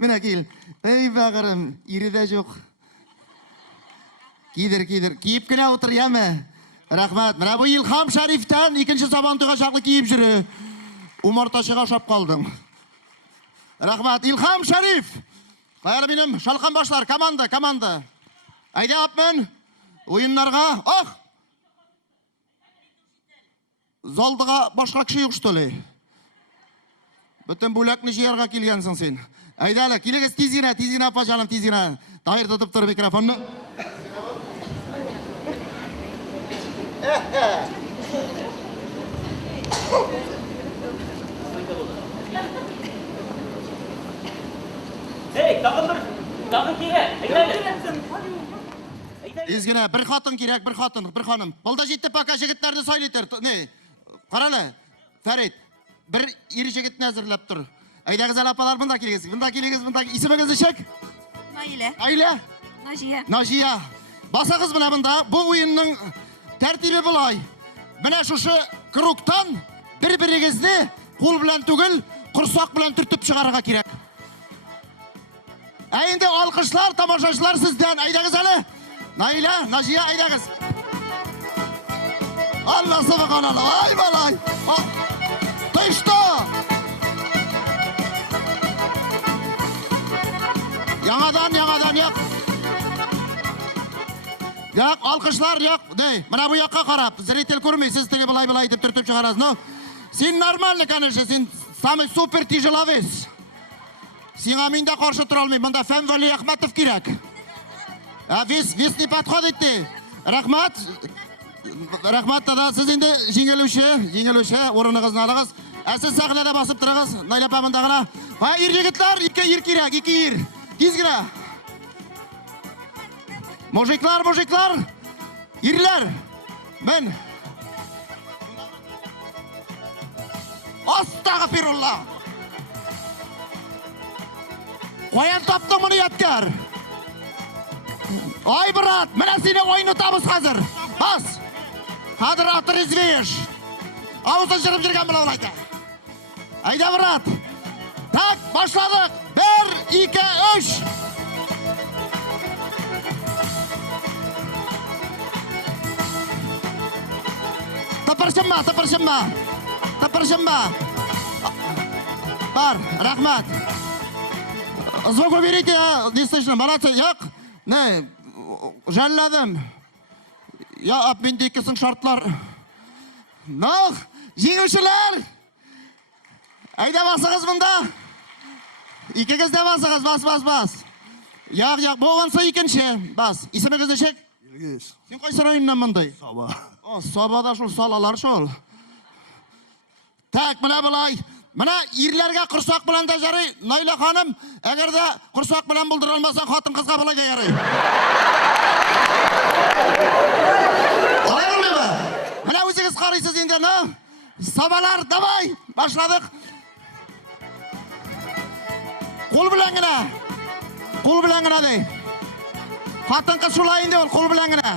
bine gel. Ey bağırım, iri de yok. Kiydir. Kiyip kine otur yeme. Rahmat. Mana bu İlham Şerif'ten ikinci Sabantuyga şaklı kiyip jürü. Umurtaşıga şap kaldım. Rahmat. İlham Şerif. Kayarı benim şalkan başlar. Komanda. Ayda yapmen. Oyunlarga. Oh! Zaldıga başka kişi yok şöyle. Bütün bulakni jiyarga kelgansin sen. Ayda ala. Kilegez tizgina apa canım tizgina. Tahir tutup tur mikrofonu. Hey, takım kire. Izgina bir hatun kirek, bir hanım. Bulda jitti paka jigitlerni sayliter. Ne? Qarala. Farid. Bir iri jigitni hazırlap tur. Ayda güzel apalar bunda kelgesiz. Bunda ismingizni shek? Ayla. Najiya. Basagız buna bunda. Bu oyunun tertibi bulay. Buna şu kruktan bir-birigizni kol bilan tugul, qursoq bilan turtib chiqarga kerak. Endi alqışlar, tomoshachilar sizdan. Aydag'iz ali. Naila, Najiya aydag'iz. Allah subhanallah. Ay balay. Tışto. Yangadan yok. Yok, alqışlar yok. Dey, mana bu yoqqa qarab, zritel ko'rmaysiz, tege bilay deb turtib chiqarasiz. No. Sen normalni конечно, sen самый super тяжеловес. Senga menda qarshi tura olmayman. Bunda Famvali Ahmatov kerak. Ves ne подход etdi. Rahmat dada, siz endi yengiluvchi o'rningizni olasiz. Siz sahnada bosib turasiz. Naylapa bundagina. Va yigitlar, ikki yer kerak, ikki yer. Tezgina. Mujiklar, yerlar. Ben. Astagfirullah. Qo'yan topdim buni yatkar. Ay brat, mana seni o'ynatamiz hozir. Bas. Hozir отрезвеешь. Avuzdan jirib jirgan bilan olaydi. Ayda brat. Tak, boshladik. 1, 2, 3. Tapırşınma. Бар, rahmat. Звук уберите, не слышно. Молодцы, yok. Ne? Жанладым. Ya, mende ikising şartlar. Noh, yenguvchilar. Ayda basasiz bunda. Ikkigiz de basasiz, bas. Yo'q, bu bo'lsa ikkinchi. Bas. Ismingizni shek? Ilgiz. Sen qaysi rayondan bunday? Soba. Sobada shul salalar shul. Tak, mana bulay. Mana erlarga qursoq bilan da jaray. Noila xonim, agarda qursoq bilan buldira olmasang, xotin qizga bulay da jaray. Olaymi? Mana o'zingiz qaraysiz endi, no? Sobalar, davay, boshladik. Qo'l bilangina dey. Xotin qiz shulay endi, qo'l bilangina.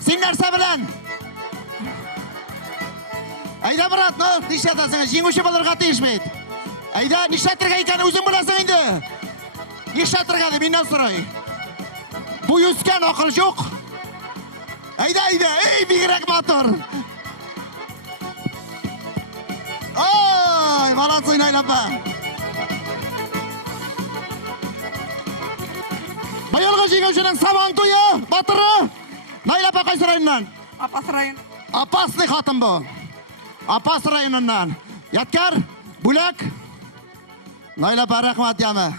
Sen narsa bilan? Ayda brat, no, nishlatasınız, yenguvchi bolarga tegishmaydi. Ayda nishlatirga ekan o'zing bilasan endi. Nishlatirga deb mendan so'ray. Bu yuzgan aql yo'q. Ayda, ey bigrak motor. Ay, молодцы, Naylapa. Bayolga yenguvchining Sabantoyi, Batiri. Naylapa qaysi rayondan? Apasli xotin bu. Apas rayonundan. Yatkar, Bulak. Naylapa rahmat yami.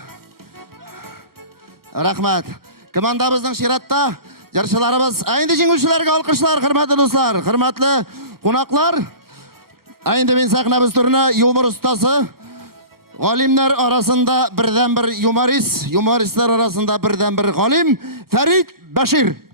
Rahmat. Komandamizning shiratda yarışlarimiz. Endi jenguvchilarga olqishlar, hurmatli do'stlar, hurmatli qo'noqlar. Endi men sahnamiz turna yumor ustasi. G'olimlar orasida birdan bir yumoristlar orasida birdan bir g'olim Farid Bashir.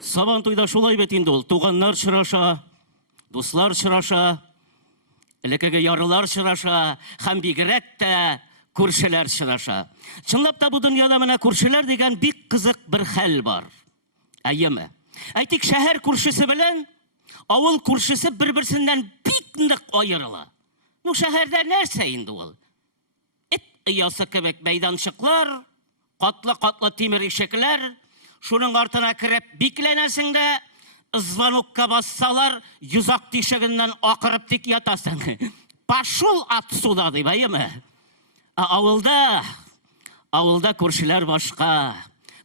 Сабантуйда шулай бит инде ул. Туганнар чыраша, дуслар чыраша, элекеге ярылар чыраша, һәм бигрәк тә күршеләр чыраша. Чынлап та бу дөньяда менә күршеләр дигән бик кызык бер хәл бар. Әйеме? Әйтик, шәһәр күршесе белән авыл күршесе бер-берсеннән бик нык аерыла. Ну, шәһәрдә нәрсә инде ул? Эт оясы кебек мәйданчыклар, катлы-катлы тимер ишекләр, шуның артына кереп бикләнәсең дә, звонокка бассалар, йозак тишегеннән акырып тик ятасың. Пошел отсюда, дип, әйеме? Авылда күршеләр башка,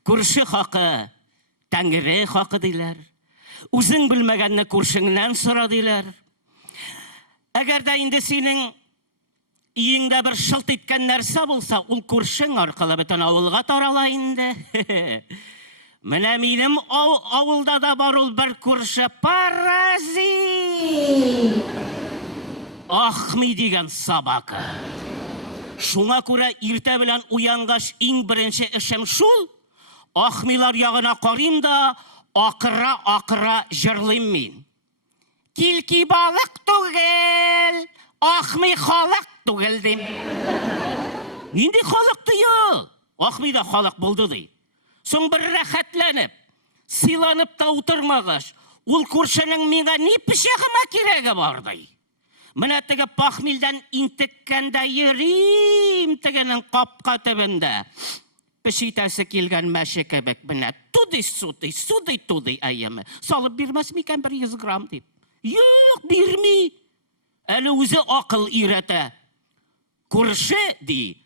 күрше хакы, Тәңре хакы диләр. Үзең белмәгәнне күршеңнән сора диләр. Әгәр дә инде синең иеңдә бер шылт иткән нәрсә булса, ул күршең аркылы бөтен авылга тарала инде. Менә минем авылда да бар ул бер күрше паразит. Ахми дигән собака. Шуңа күрә иртә белән уянгач иң беренче эшем шул. Ахмилар ягына карыйм да, акыра җырлыйм мин. Килки балык түгел, ахми халык түгел дим. Нинди халык тыйыл? Ахми да халык булды ди. Соң бер рәхәтләнеп, сыйланып та утырмагач, ул күршенең миңа ни пычагыма кирәге бар ди. Менә теге пахмилдән интеккәндә йөрим, тегенең капка төбендә. Пешитәсе килгән мәше кебек менә туды, әйеме. Салып бирмәс микән 100 грамм дип. Юк, бирми. Әле үзе акыл иретә. Күрше ди,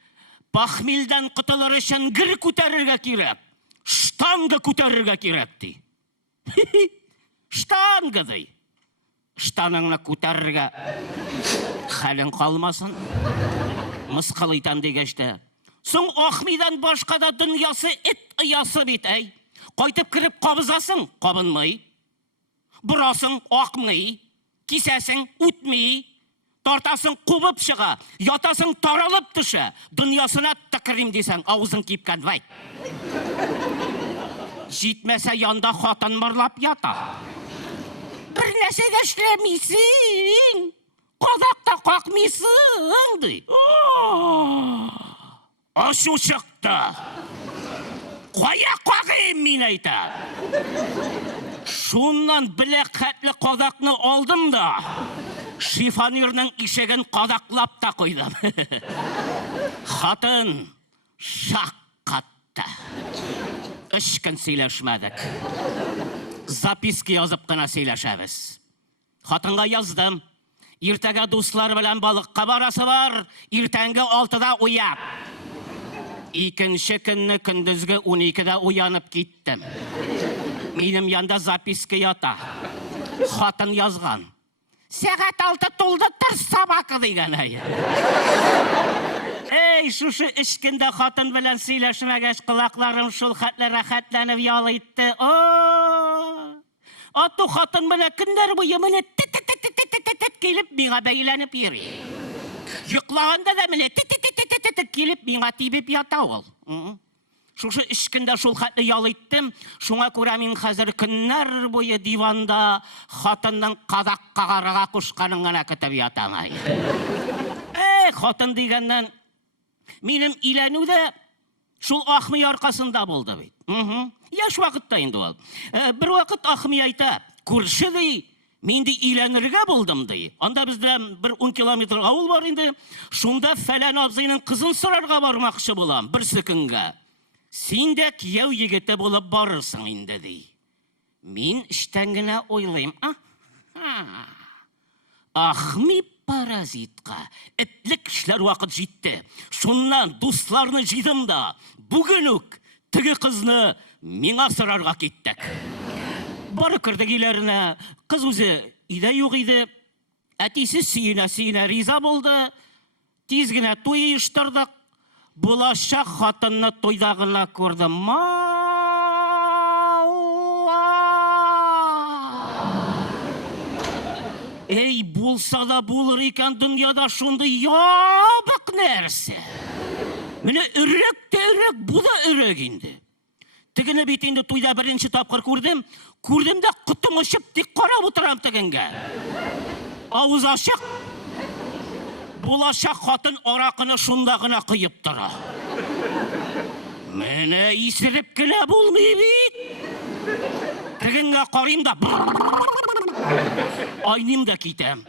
пахмилдән котылыр өчен гер күтәрергә кирәк. Штанга күтәрергә кирәк ди. Штанга ди. Штаныңны күтәрергә хәлең калмасын. Мыскыл итәм дигәчтә. Соң Ахмидан башка да дөньясы эт оясы бит, әй. Кайтып кирип кабызасың, кабынмый. Бурасың, акмый. Кисәсең, үтмей. Тартасың, кубып чыга. Ятасың, таралып төшә. Дөньясына тыкырым дисәң, авызың кипкән, вай. Җитмәсә янда хатын мырлап ята. Бер нәрсәгә эшләмисең. Кадакта какмыйсың, ди. Ашу чыкты. Кая кагыйм мин әйтә. Шуннан беләк хәтле кадакны алдым да, шифонерның ишеген кадаклап та куйдым. Хатын шаккатты. 3 көн сөйләшмәдек. Записки язып кына сөйләшәбез. Хатынга яздым. Иртәгә дуслар белән балыкка барасы бар, иртәнге 6-да уят. Икенче көнне көндезге 12-дә уянып киттем. Минем янда записки ята. Хатын язган. Сәгать 6 тулды, тыр собака дигән әй. Эй, шушы 3 көндә хатын белән сөйләшмәгәч, кулакларым шул хәтле рәхәтләнеп ял итте. Ату хатын менә көннәр буе менә килеп миңа бәйләнеп йөри. Йоклаганда да менә килеп миңа тибеп ята ул. Шушы 3 көндә шул хәтле ял иттем. Шуңа күрә мин хәзер көннәр буе диванда хатынның кадак кагарга кушканын гына көтеп ятам. Хатын дигәннән минем иләнүдә шул Ахми аркасында булды бит. Яш вакытта инде ул. Бер вакыт Ахми әйтә, күрше ди, мин ди иләнергә булдым ди. Анда бездә бер 10 километр авыл бар инде. Шунда фәлән абзыйның кызын сорарга бармакчы булам берсе көнгә. Син дә кияү егете булып барырсың инде ди. Мин иштән генә уйлыйм. Ахми паразитка этлек эшләр вакыт җитте. Шуннан дусларны җыйдым да, бүген үк теге кызны миңа сорарга киттек. Бары кердек иләренә, кыз үзе өйдә юк иде. Әтисе сөенә риза булды. Тиз генә туй оештырдык. Булачак хатынны туйда гына күрдем. Эй, булса да булыр икән дөньяда шундый ябык нәрсә. Менә өрәк тә өрәк, бу да өрәк инде. Тегене бит инде туйда беренче тапкыр күрдем. Күрдем дә кытым ачып тик карап утырам тегенгә. Авыз ачык. Булачак хатын аракыны шунда гына кыйып тора. Менә исереп кенә булмый бит. Тегенге карыйм да айным да китәм.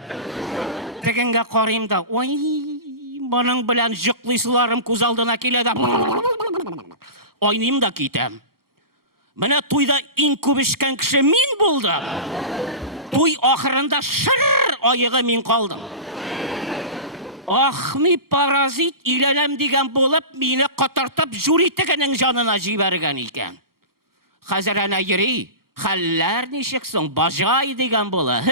Тегенге карыйм да, ой, моның белән җыклыйсыларым күз алдына килә дә айным да китәм. Менә туйда иң күп эчкән кеше мин булдым. Туй ахырында шыр аегы мин калдым. Ахми паразит иләнәм дигән булып, мине катартып жюри тегенең җанына җибәргән икән. Хәзер әнә йөри, хәлләр ничек соң, бажай дигән була.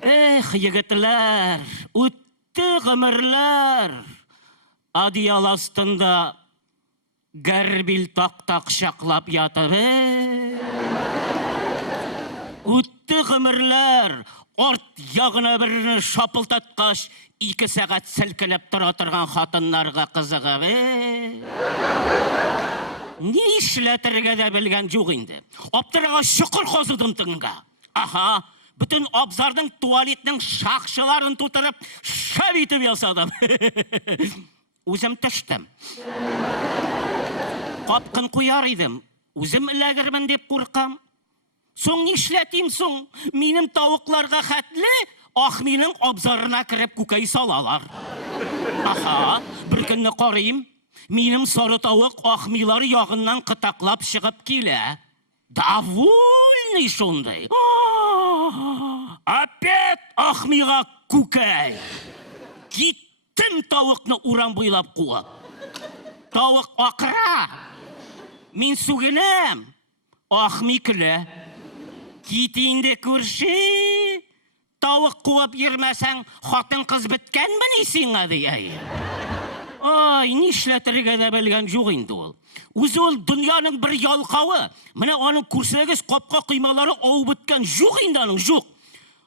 Эх, егетләр, үтте гомерләр. Одеял астында гәрбил так-так шаклап ятыр. Үтте гомерләр. Арт ягына берне шапылтаткач, 2 сәгать селкенеп тора торган хатыннарга кызыгып. Ни эшләтергә дә белгән юк инде. Аптырага шукыр казыдым тыңга. Аха, бүтән абзарның туалетның шакшыларын тутырып, шап итеп ясадым. Үзем төштем. Капкын куяр идем. Үзем эләгермен дип куркам. Соң нишләтим соң? Минем тавыкларга хәтле Ахминың абзарына кирип күкәй салалар. Аха, бер көнне карыйм, минем сары тавык Ахмилар ягыннан кытаклап чыгып килә. Довольный шундый. Опять Ахмига күкәй. Киттем тавыкны урам буйлап куып. Тавык акыра. Мин сүгенәм. Ахми көлә. Кит инде күрше. Тавык куып йөрмәсәң, хатын кыз беткәнме сиңа дия. Ай, нишләтергә дә белгән юк инде ул. Үзе ул дөньяның бер ялкавы. Менә аның күрсәгез капка кыймалары ау беткән юк инде аның юк.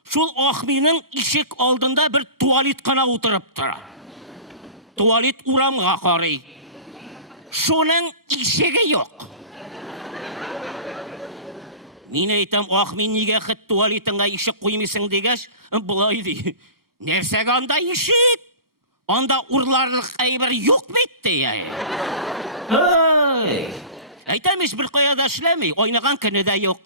Шул Ахминың ишек алдында бер туалет кына утырып тора. Туалет урамга карый. Шуның ишеге юк. Мин әйтәм, Ахмин нигә хит туалетыңа ишек куймыйсың дигәч, булай ди. Нәрсәгә анда ишек? Анда урларлык әйбер юк бит дия. Әйтәм, бер кая да эшләми, ойнаган көне дә юк.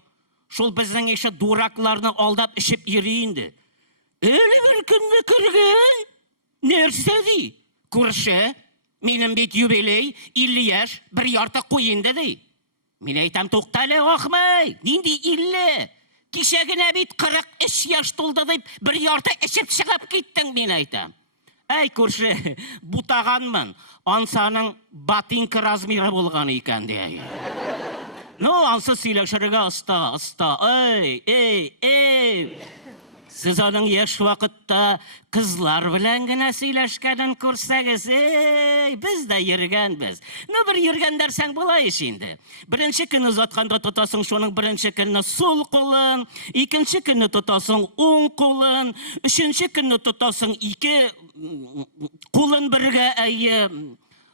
Шул безнең ише дуракларны алдап ишеп йөри инде. Әле бер көнне кергән. Нәрсә ди? Күрше, минем бит юбилей, 50 яшь, бер ярты куй инде ди. Мин әйтәм, туктале, Ахмай, нинди 50? Кичәгенә бит 43 яшь тулды дип, бер ярты эчеп чыгып киттең, мин әйтәм. Әй күрше, бутаганмын. Ансаның ботинка размеры булган икән ди. Ну, ансы сөйләшергә оста. Эй. Сез аның яшь вакытта кызлар белән генә сөйләшкәнен күрсәгез, без дә йөргәнбез. Ну, бер йөргән дәрсәң була иш инде. Беренче көнне узатканда тотасың шуның беренче көнне сул кулын, икенче көнне тотасың уң кулын, өченче көнне тотасың 2 кулын бергә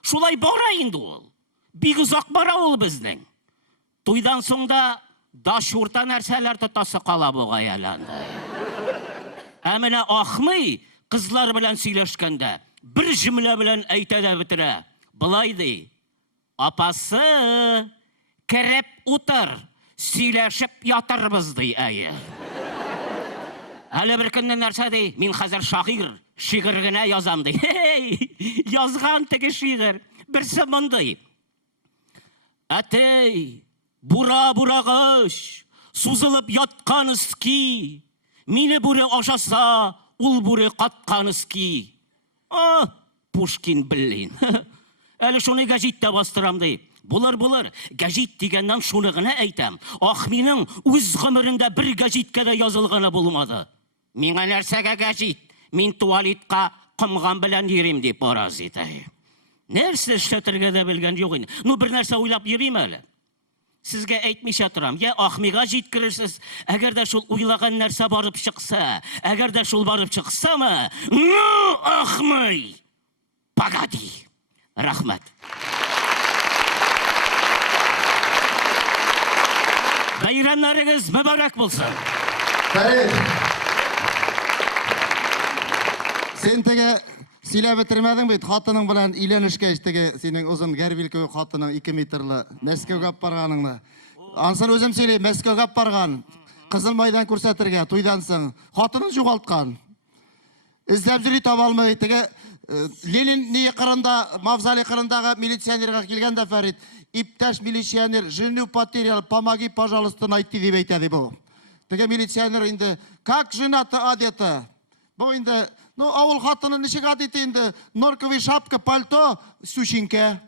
Шулай бара инде ул. Бик узак бара ул безнең. Туйдан соң да дашурта нәрсәләр тотасы кала бугай әле. Әмінә Ахмый кызлар белән сөйләшкәндә бер җөмлә белән әйтә дә бетерә. Булай ди. Апасы, кереп утыр, сөйләшеп ятырбыз ди. Әле бер көнне нәрсә ди? Мин хәзер шигырь генә язам ди. Язган теге шигырь. Берсе мондый. Әтей, бура-бурагыш, сузылып яткан ски. Мине бүре ашаса, ул бүре каткан ски. Пушкин Блин. Әле шуны гәҗиттә бастырам ди. Булыр. Гәҗит дигәннән шуны гына әйтәм. Ахминың үз гомерендә бер гәҗиткә дә язылганы булмады. Миңа нәрсәгә гәҗит? Мин туалетка кымган белән йөрим ди паразит. Нәрсә эшләтергә дә белгән юк инде. Ну, бер нәрсә уйлап йөрим әле. Сезгә әйтмичә торам. Я Ахмига җиткерерсез. Әгәр дә шул уйлаган нәрсә барып чыкса, әгәр дә шул барып чыксамы, ну, Ахмый! Погоди. Рәхмәт. Bayramlarınız mübarek bulsun. Фәрит. Сен теге Söyle bitirmedin bit. Hatının bilen ilenişke işte senin uzun gerbilköy hatının 2 metrli Moskvaga barganыңны. Ansan özüm söyleyeyim Moskvaga bargan. Kızıl Maydan көрсәтергә туйдан соң хатынын югалтқан. Эзләп йөри таба алмый. Теге Ленин не кырында, Мавзолей кырындагы милиционерга килгәндә Фәрит, иптәш милиционер, жену потерял, помоги, пожалуйста, найти дип әйтә бу. Теге милиционер инде, как жена-то одета? Бу инде, ну авыл хатыны ничек одет инде? Норковый шапка, пальто, сушинка.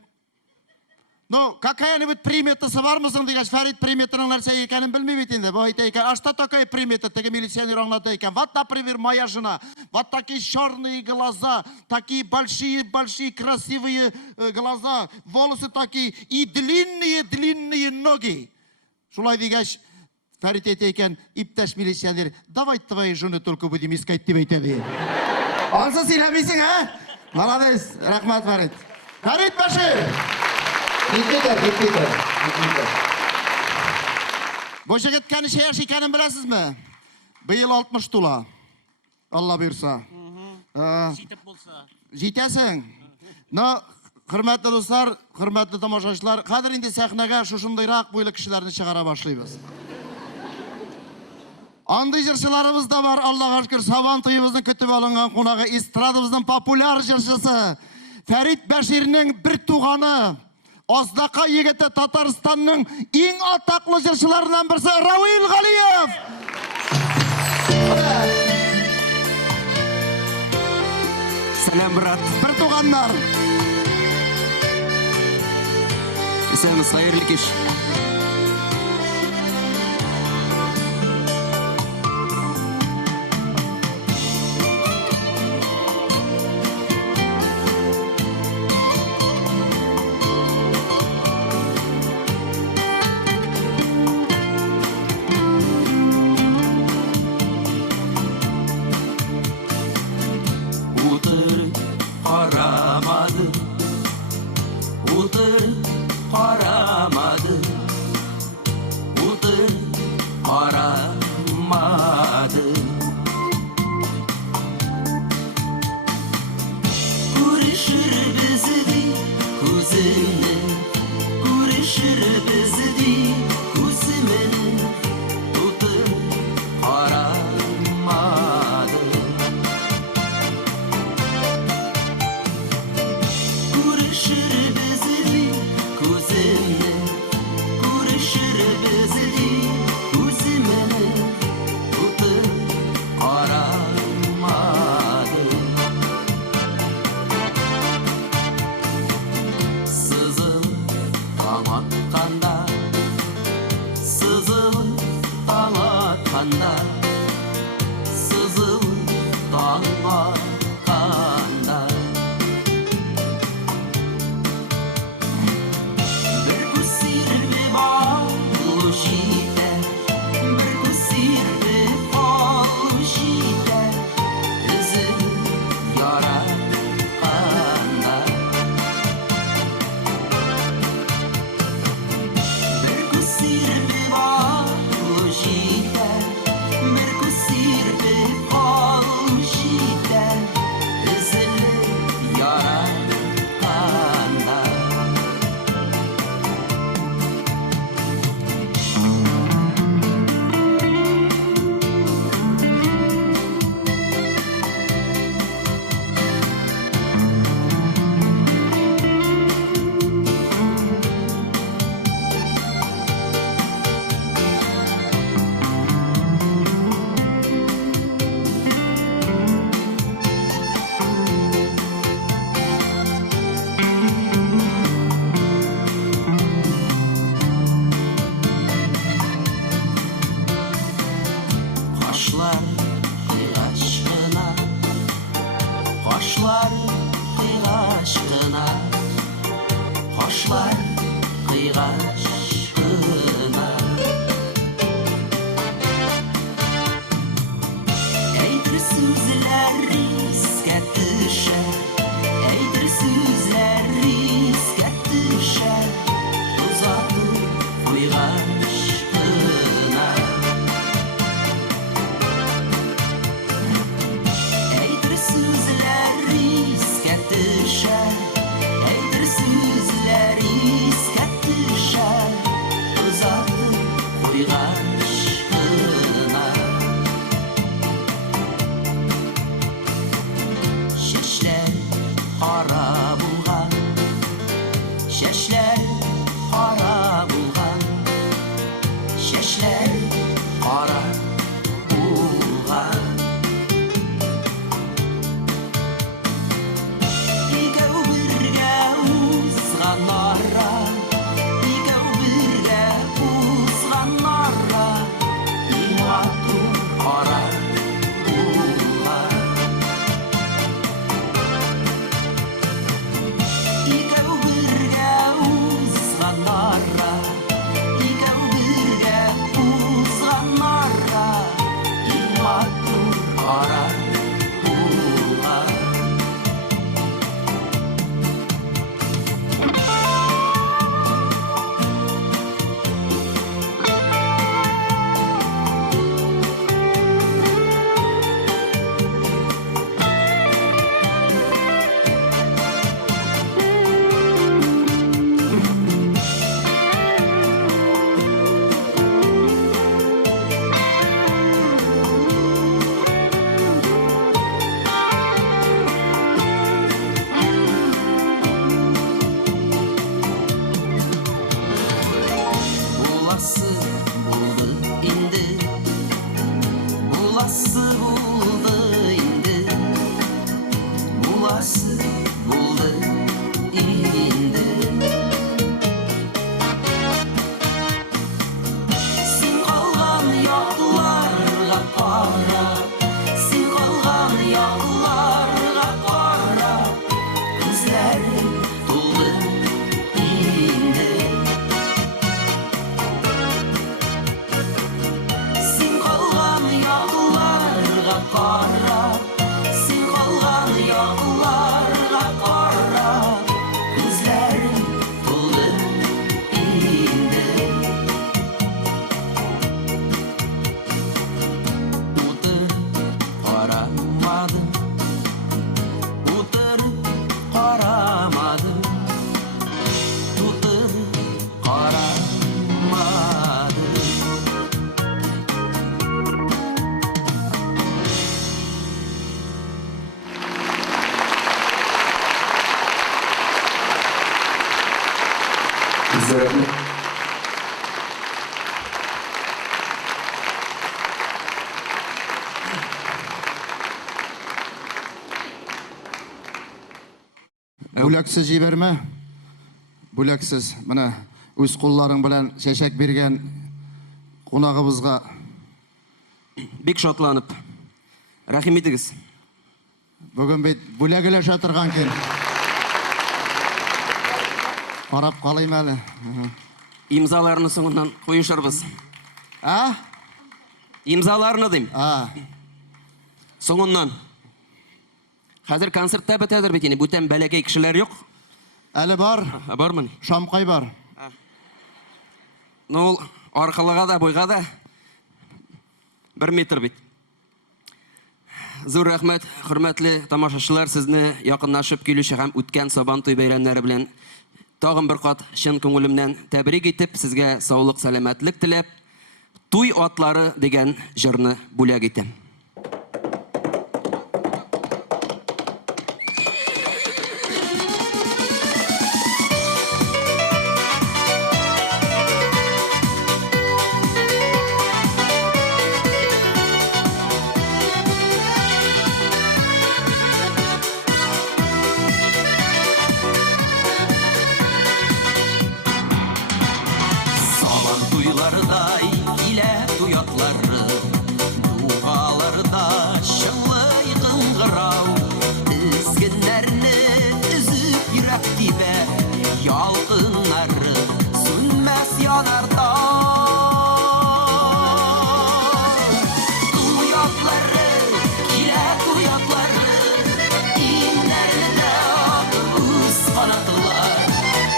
Ну, какая-нибудь приметасы бармысың дигәч, Фәрит приметаның нәрсә икәнен белми бит инде. Бу әйтә икән, а что такое примета? Теге милиционер аңлата икән. Вот, например, моя жена. Вот такие черные глаза, такие большие красивые глаза, волосы такие и длинные ноги. Шулай дигәч, Фәрит әйтә икән, иптәш милиционер, давай твоей жены только будем искать дип әйтә ди. Ансы сөйләмисең, а? Молодец, рәхмәт Фәрит. Фәрит Башир. Gittiler. Bu jigitga necha yosh ekanini bilasizmi? Bu yil 60 to'la. Alloh buyursa. Жетіп болса. Жетесің. No, hurmatli do'stlar, hurmatli tomoshabinlar, qadr endi sahnaga shundayroq bo'yli kishilarni chiqara boshlaymiz. Андай jırçılarımız da var, Allah'a şükür. Saban toyumuzun kütüp alıngan konağı, estradımızın popüler jırçısı, Ferit Beşir'nin bir tuğanı, Ozdaka Yigiti Tataristan'ın en ataklı jırçılarından birisi Ravil Galiyev. Selam brat. Bir tuğanlar. Eseniz hayırlı kеш. Sözler qara bulgan, şeşler qara bulgan, şeşler qara bulgan. İkəu birgə uzğanlara, İkəu birgə uzğanlara, İmatu qara bulgan. İkəu birgə uzğanlara, İkəu birgə uzğanlara, İmatu qara bulgan. Bulası buldu indi, bulası buldu indi, bulası buldu indi. Sen qalğan yollarga qara, sen qalğan yollarga qara, gözlərim tuldu indi. Sen qalğan yollarga qara, sen qalğan yollarga qara, gözlərim tuldu indi. Otur qaramadım, otur qaramadım. Бүләксіз жіберме. Бүләксіз. Міне, өз қолларың білән шешек берген қонағыбызға Бик шатланып, рәхим итегез. бүгін бет бүләгіле жатырған кен. Қарап қалайым әлі. Имзаларны соңыннан қойышырбыз. А? Имзаларны дейм. А. Соңыннан. Хәзер концертта бетәдер бит, бүтән бәләкәй кешеләр юк. Әлі бар, Бармы? Шамқай бар. Ну, ул аркылыга да, буйга да 1 метр бит. Зур рәхмәт, хөрмәтле тамашачылар, сезне якынлашып килүче һәм үткән Сабантуй бәйрәмнәре белән тагын бер кат чын күңелемнән тәбрик итеп, сезгә саулык, сәламәтлек теләп, Туй атлары дигән җырны бүләк итәм. Туйлардай килә туй атлары, дугаларда шыңлый кыңгырау, изгеннәрне үзеп йөрәк тибә, ялкыннары сүнмәс янарда. Туй атлары, килә туй атлары, иннәрне дә үз канатылар,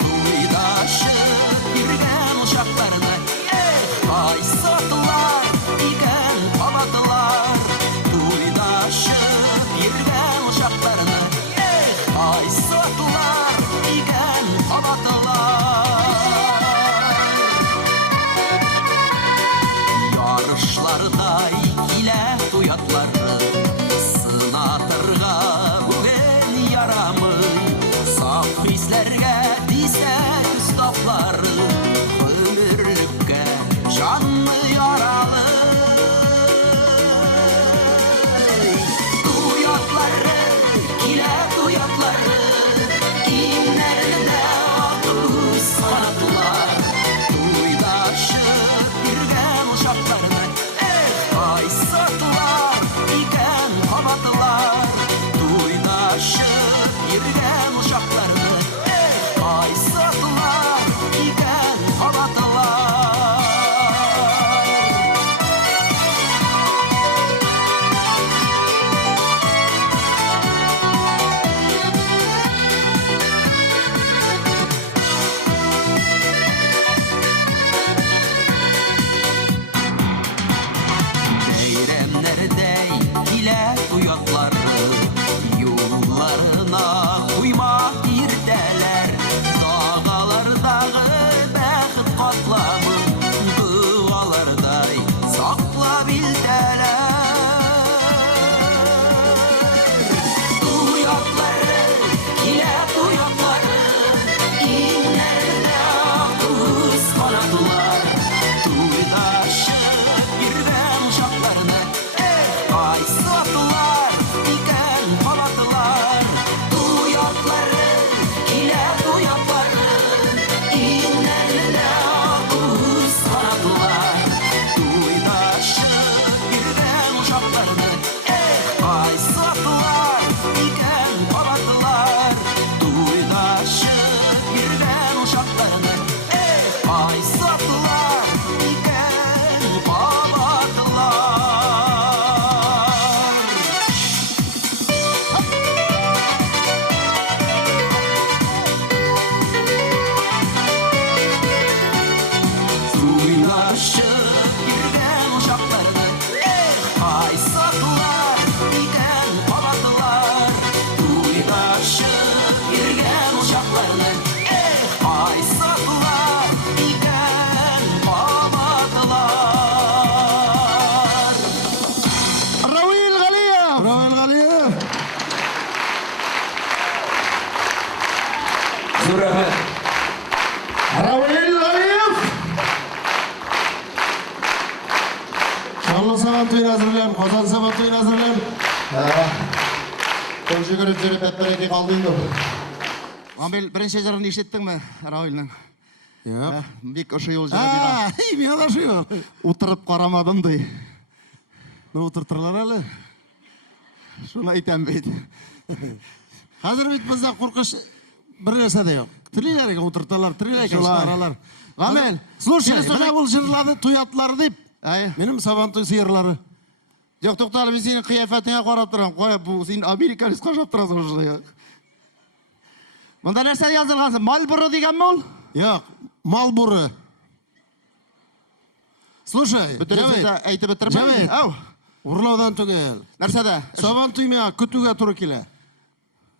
туйдашып йөргән ушакларны Айсатылар, иген палатылар, туйдашып йөргән ушакларны Айсатылар, иген палатылар. Ярышлардай килә туй атлары, сынатырга бүген ярамый. Ерлерге дисә күз таплары, Өмірлікке жанны яралы. Туятлары, килә туятлары, Иннәрдә атыз канатлар. Туйдашып йөргән ушакларны, Кайсытлар икән кабатлар. Туйдашып йөргән ушакларны, Кайсытлар икән кабатлар. Бәйрәмнәрдәй килә туятлары, юлларына куймак иртәләр. Дағалардағы бәхет катламын, дуалардай саклап илтәләр. Туятлары, килә туятлары, Иннәрдә күз канатлар. Туйдашып йөргән ушакларны, Кайсытлар икән кабатлар. Туятлары, килә туятлары, Иннәрдә күз канатлар. Туйдашып йөргән ушакларны, Кайсытлар икән кабатлар. Туйдашып йөргән ушакларны, Кайсытлар икән кабатлар. Туйдашып йөргән ушакларны, Кайсытлар икән кабатлар. Туйдашып йөргән ушакларны, Кайсытлар икән кабатлар. Равил Галиев. Равил Галиев. Равил Галиев. Шалlı sabantuyunu hazırlayalım, Kozan sabantuyunu hazırlayalım. Қол жүгіріп жүріп әппәреке қалдыңды. Амел, бірінші жырын ешеттің ме, Рауилның? Yok. Бек ұшы ел жыры İyi bir yadaşıyor. Отырып қарамадым дей. Ne oturturlar hele? Шуны айтам бейді. Hazır bit bizde korkuş bir нәрсе de yok. Trileriga oturtarlar, trileriga Şulay. çıkararlar. Amel, Слушай, Seni bana bu jırladı tuyatları deyip, Әй, benim sabantoy sıyırları. жоқ тоқталып, мен сенің қияфәтіңе қарап тұрам. Қой, бұл сен америкалист қашап тұрасың ұшыдай. Мұнда нәрсе жазылғансың? Мальборо деген ме ол? Yok, Malburu. Слушай, Бүтіріп Cavit, айтып бітіріп. Cavit. Ау, Uğurlavdan tugel. нәрседе? Sabantoy mea kütüge turu kile.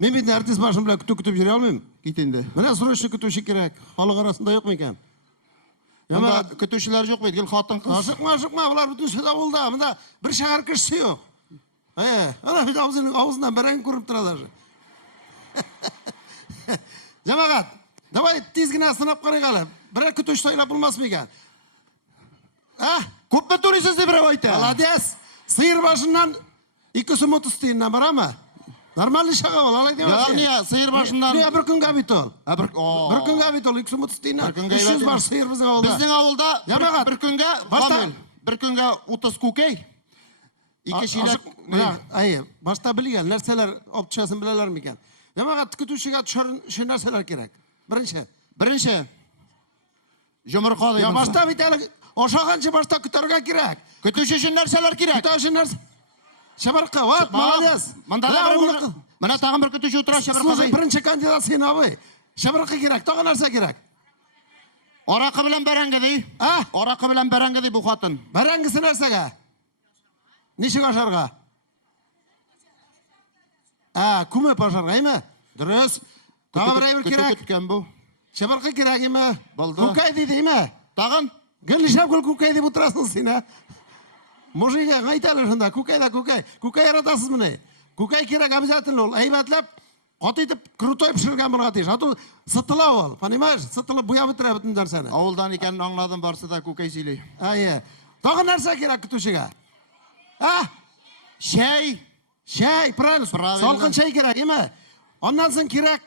Men bir artist başım bilen kütüp jüre almayayım. Git енді. Mene sürüşü kütüşü kerek. Halık arasında yok mu iken? Мұнда күтушілер жоқ бейді, кел қатын қыз. Aşıkma, bunlar bütün söyle oldu. Bunda bir şehir kişisi yok. Ana bir de ağzından beren kurup duradaşı. Cemaat, davay tezgine sınıp karayalım. Birer kütüş soyla bulmaz mı iken? Көп пе турисіз де бір айтты? Молодец. Sıyır başından 230 tiyinle var ama. Normal işe kal, alay demez. Яғни, сиыр башынан... Ne bir gün gabit ol. Bir Bir gün gabit ol, 230 tiyinle. Bir gün 300 var sıyır bizim avulda. Біздің ауылда Жамағат. бір күнге, Başta- бір күнге 30 көкей. İki şilek... Ayı, başta bilgen, nerseler opçasını bileler mi iken? Cemaat kütüşüge şu nerseler gerek. Birinci. Бірінші, жұмырқа Ya деймін. başta bir tane, oşağancı başta kütürge gerek. Күтуші үшін нәрселер керек. Kütüşü nerse. Şabarka, vat, молодец. Мына тағын бір күтуші отыра Слушай, шабырқа. birinci kandidat sen abi. Şabarka gerek, toğa nerse gerek. Орақы білен бәрәңгі дей. Орақы білен бәрәңгі дей бұл қатын. Berengisi nersege? Nişik aşarga? Kume paşarga, iyi mi? Dürüst. Tağa bir gerek. Күткен бұл. Şabarka gerek, iyi mi? Buldu. Kukay dedi, iyi mi? Tağın? Gel şap kul kukay deyip oturasın sen ha. Mujika, gaytalar şunda, kukay da kukay. Kukay yaratasız mı ne? Kukay gerek, обязательно ol. Eyvatlap, Qotitib krutoy pishirgan bo'lgan atish. Hatto sıtılab ol. Понимаешь? Sıtılib bo'yab o'tiradi butun narsani. Avuldan ekanini angladim, borsa da ko'kay siylay. Ayy. Tog'i narsa kerak kutushiga. Ha? Shay, Shay, правильно. Правильно. Salqin shay kerak, ema. Ondan so'ng kerak,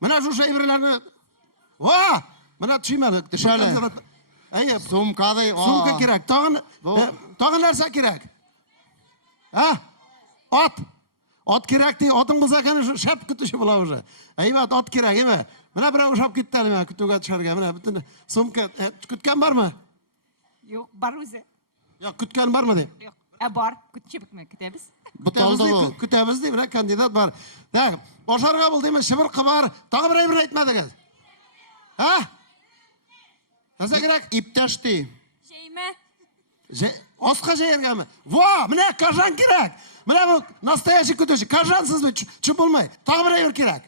mana shu shaylarni. Va! Mana tushmadi. Shale. Ayy, sumkaday. sumka kerak. Tog'i narsa kerak. Ha? Ot. Ot kerak dey, otim bo'lsa qani shu shap kutushi bo'lar o'sha. Ayvat ot kerak, ema. Mana birov ushab ketdi mana kutuvga tusharga. Mana butun sumka kutgan bormi? Yo'q, bor o'zi. Yo'q, kutgan bormi deb. Yo'q, bor. Kutchibikmi kutamiz? Kutamiz deb, mana kandidat bor. Tak, boshlarga bo'ldi, men shibir qilbar, tog'i bir aytmadingiz. Ha? Narsa kerak? İptaşdi. Şeymi? Osqa yergami? Vo, mana kazan kerak. Mana bu nastoящий kutushi, kazansizmi? Tushib bo'lmay. Tog'i bir kerak.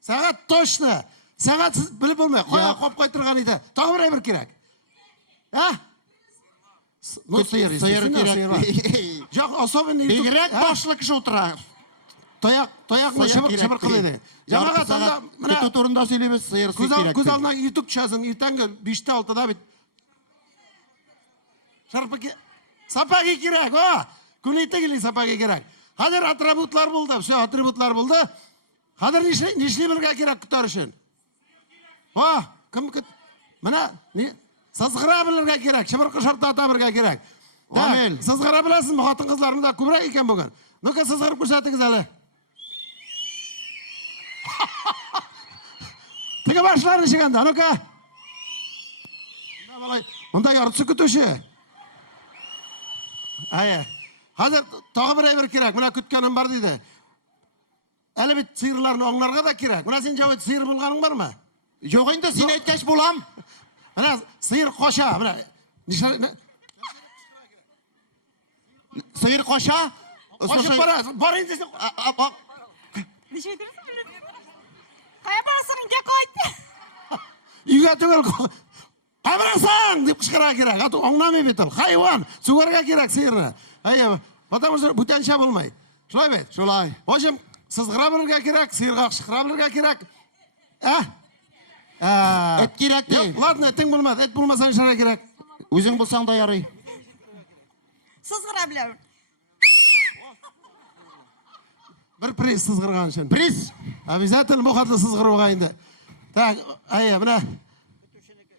Saat точно. Saat siz bilib bo'lmay. Qo'yib qo'ytirgan edi. Tog'i bir kerak. Ha? Sayır kerak. Yo'q, особенный. Bigrak boshli kishi o'tirar. Toyaqni shibir qiladi. Jamaat anda mana kutu turunda söyleyimiz sayır kerak. Ko'z oldiga YouTube tushasin, ertangi 5 ta 6 da bit. Sharpaki sapagi kerak, va. Kunitagili sapagi kerak. Hozir atributlar bo'ldi, shu atributlar bo'ldi. Hozir nishli birga kerak kutar uchun. Va, kim mana sizg'ira bilirga kerak, shibir qisharta birga kerak. Amel. Sizg'ira bilasizmi, xotin qizlarimda ko'proq ekan bo'lgan. Nuka sizg'irib ko'rsatingiz hali. Tega başlarını çıkanda, nuka. Bunda yarısı kutushi. Ayy. Hozir tog'i bir kerak. Mana kutganim bor dedi. Hali bit sıyırlarni onlarga da kerak. Mana sen javob sıyır bo'lganing bormi? Yo'q, endi sen aytgach bo'lam. Mana sıyır qo'sha, mana Sayır qo'sha. qo'shib bor endi. Nice ederiz mi? Kaya parasını gel koydu. Uyga tugul. Qabrasan deb qichqira kerak. Hatto o'nglamay betil. Hayvon, sug'orga kerak sıyırni. Ayy, потому что butancha bo'lmay. Shulay bet. Shulay. Hojim, sizg'ira bilirga kerak, sıyırga qichqira bilirga kerak. Et kerak dey. Yo'q, ladna, eting bo'lmadi. Et bo'lmasa ishara kerak. O'zing bo'lsang da yaray. Sizg'ira bilaman. Bir priz sizg'irgan uchun. Priz. Обязательно bu xatni sizg'irib olgaydi. Tak, ayy,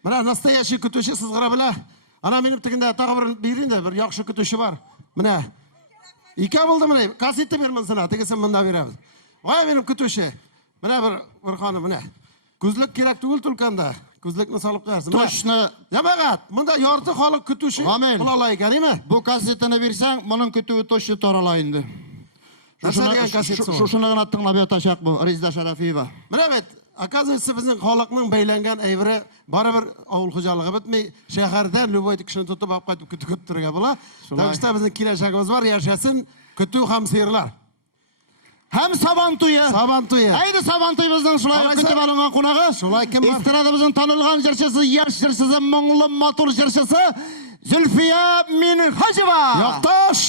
mana nastoящий kutushi sizg'ira bila. Ana mening tikinda tog'i bir bering-da, bir yaxshi kutushi bor. Mana. Ikki bo'ldi mana. Kasetni berman sana, tegasin bunda beramiz. Voy mening kutushi. Mana bir xonim mana. Ko'zlik kerak tugul tulkanda. Ko'zlikni solib qo'yarsiz. Toshni. Yamagat, bunda yorti xoliq kutushi bo'la ekanmi? Bu kasetini bersang, buning kutuvi toshi toralaydi. Shuni tinglab yotashaq bu Rizda Sharafiyeva. Mana bet, оказывается, bizning xalqning baylangan ayvri baribir ovul xo'jaligi bitmay, shahardan Luboy kishini tutib olib qaytib kutib turgan bo'lar. Taqishda bizning kelajagimiz bor, yashasin kutuv ham siyirlar. Hem saban to'yi. Saban to'yi. Haydi saban to'yi bizning shulay kutib olingan qonog'i. Shulay kim bor? Estradamizning tanilgan jirchisi, yosh jirchisi, mo'ngli motor jirchisi Zulfiya Minhajova. Yo'qtosh.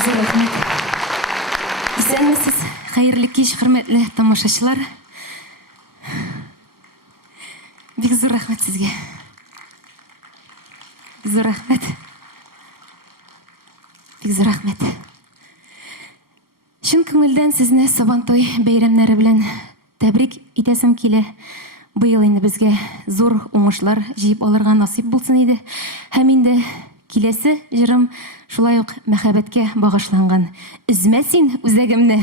Зур рәхмәт. Исәнмесез, хәерле кич, хөрмәтле тамашачылар. Бик зур рәхмәт сезгә. Зур рәхмәт. Бик зур рәхмәт. Шын күңелдән сезне Сабантуй бәйрәмнәре белән тәбрик итәсем килә. Быел инде безгә зур уңышлар җыеп алырга насип булсын иде. Һәм инде киләсе җырым шулай ук мәхәббәткә багышланган. Үзмә син үзәгемне.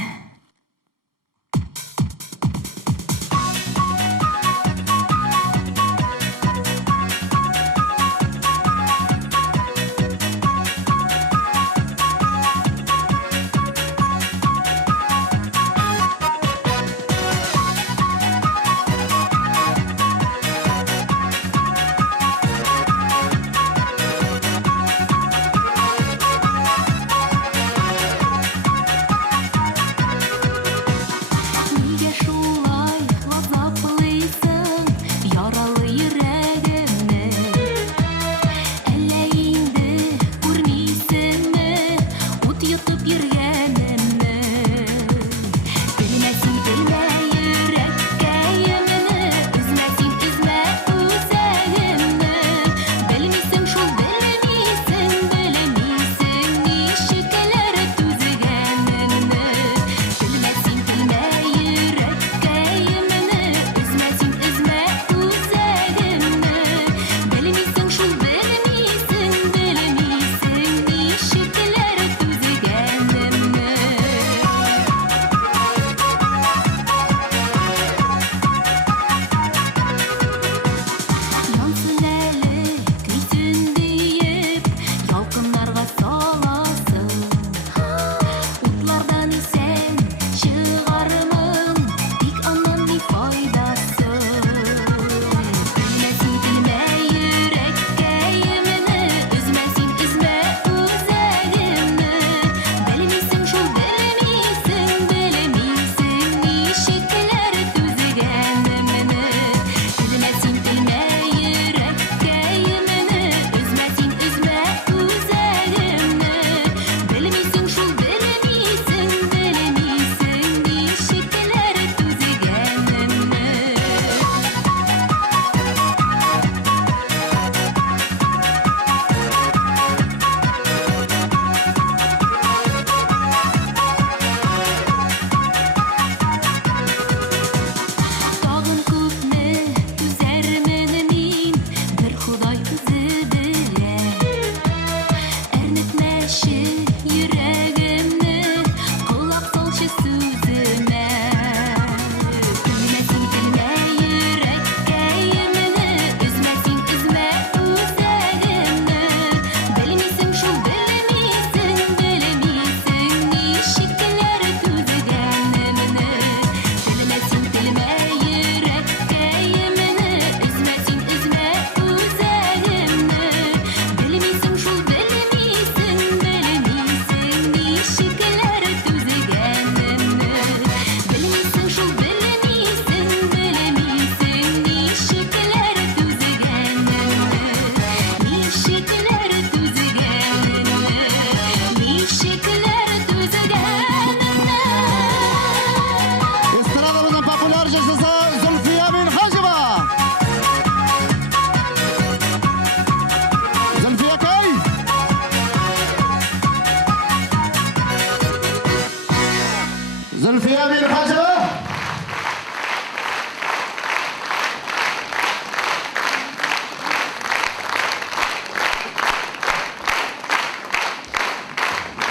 Zülfiye bin Hacı.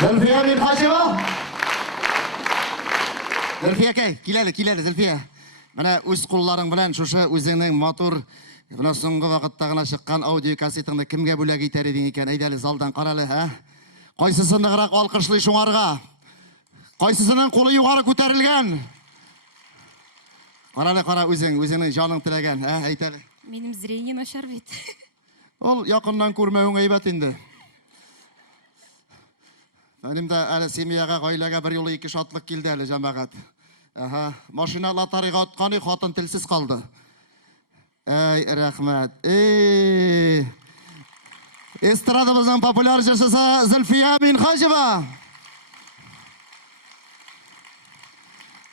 Zülfiye bin Hacı. Zülfiye kay, kileli Zülfiye. Mana o'z qo'llaring bilan shusha o'zingning motor buna so'nggi vaqtda g'ina chiqqan audio kasetingni kimga bo'lak etar eding ekan? Aydali zaldan qarali, ha? Qaysisini g'iraq olqishli sho'ng'arga? Qaysisining qo'li yuqori ko'tarilgan? Qara o'zingning joning tilagan, ha? Aytali. Benim zreniye начар bit. Ol yaqindan ko'rmaving g'iybat endi. Benim de ali semiyaga, oilaga bir yo'li ikki shotlik keldi ali jamoat. Aha, mashina lotariga otqani xotin tilsiz qoldi. Ey rahmat. Estradamizning populyar jurchisi Zulfiya bin Hajova.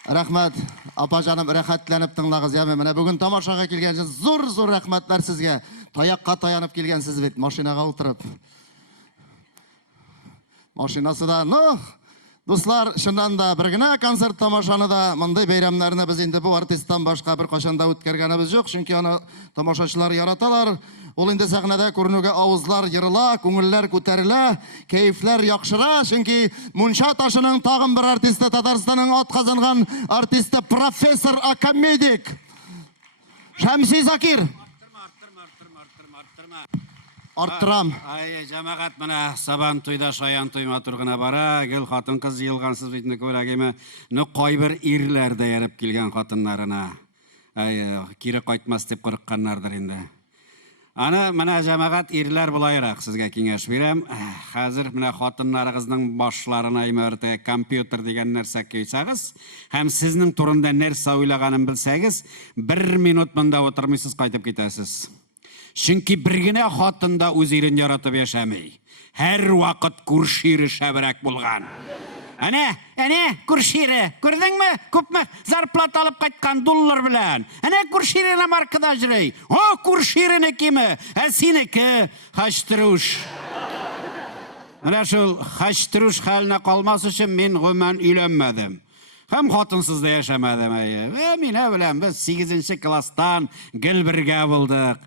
Рәхмәт, апа жаным, рәхәтләнеп тыңлагыз. Яме, менә бүген тамашага килгән өчен зур рәхмәтләр сезгә. Таякка таянып килгәнсез бит, машинага утырып. Машинасы да, ну, дуслар, шуннан да бер генә концерт тамашаны да, мондай бәйрәмнәрне без инде бу артисттан башка бер кашанда үткәргәнебез юк, чөнки аны тамашачылар яраталар. Ул инде сәхнәдә күренүгә авызлар йырыла, күңелләр күтәрелә, кәефләр яхшыра, чөнки Мунча ташының тагын бер артисты, Татарстанның атказанган артисты профессор академик Шәмси Закир. Арттырам. Ай, жамағат мына сабан туйда шаян туйма тургына бара, гел хатын кыз йылгансыз битне көрәгеме, ну кайбер ирләр дә ярып килгән хатыннарына. Ай, кире кайтмас дип курыкканнардыр инде. Аны менә җәмәгать ирләр булайрак сезгә киңәш бирәм. Хәзер менә хатыннарыгызның башларына имәртә компьютер дигән нәрсә көйсәгез, һәм сезнең турында нәрсә уйлаганын белсәгез, 1 минут монда утырмыйсыз, кайтып китәсез. Чөнки бер генә хатында үз ирен яратып яшәмей. Һәр вакыт күршире шәбрәк булган. Әнә, күршире, күрдеңме? Күпме зарплата алып кайткан доллар белән. Әнә күрширене маркада җырый. О, күрширене киме? Ә синеке хаштыруш. Менә шул хаштыруш хәленә калмас өчен мин гомән өйләнмәдем. Һәм хатынсыз да яшәмәдем. Мине белән без 8нче класстан гел бергә булдык.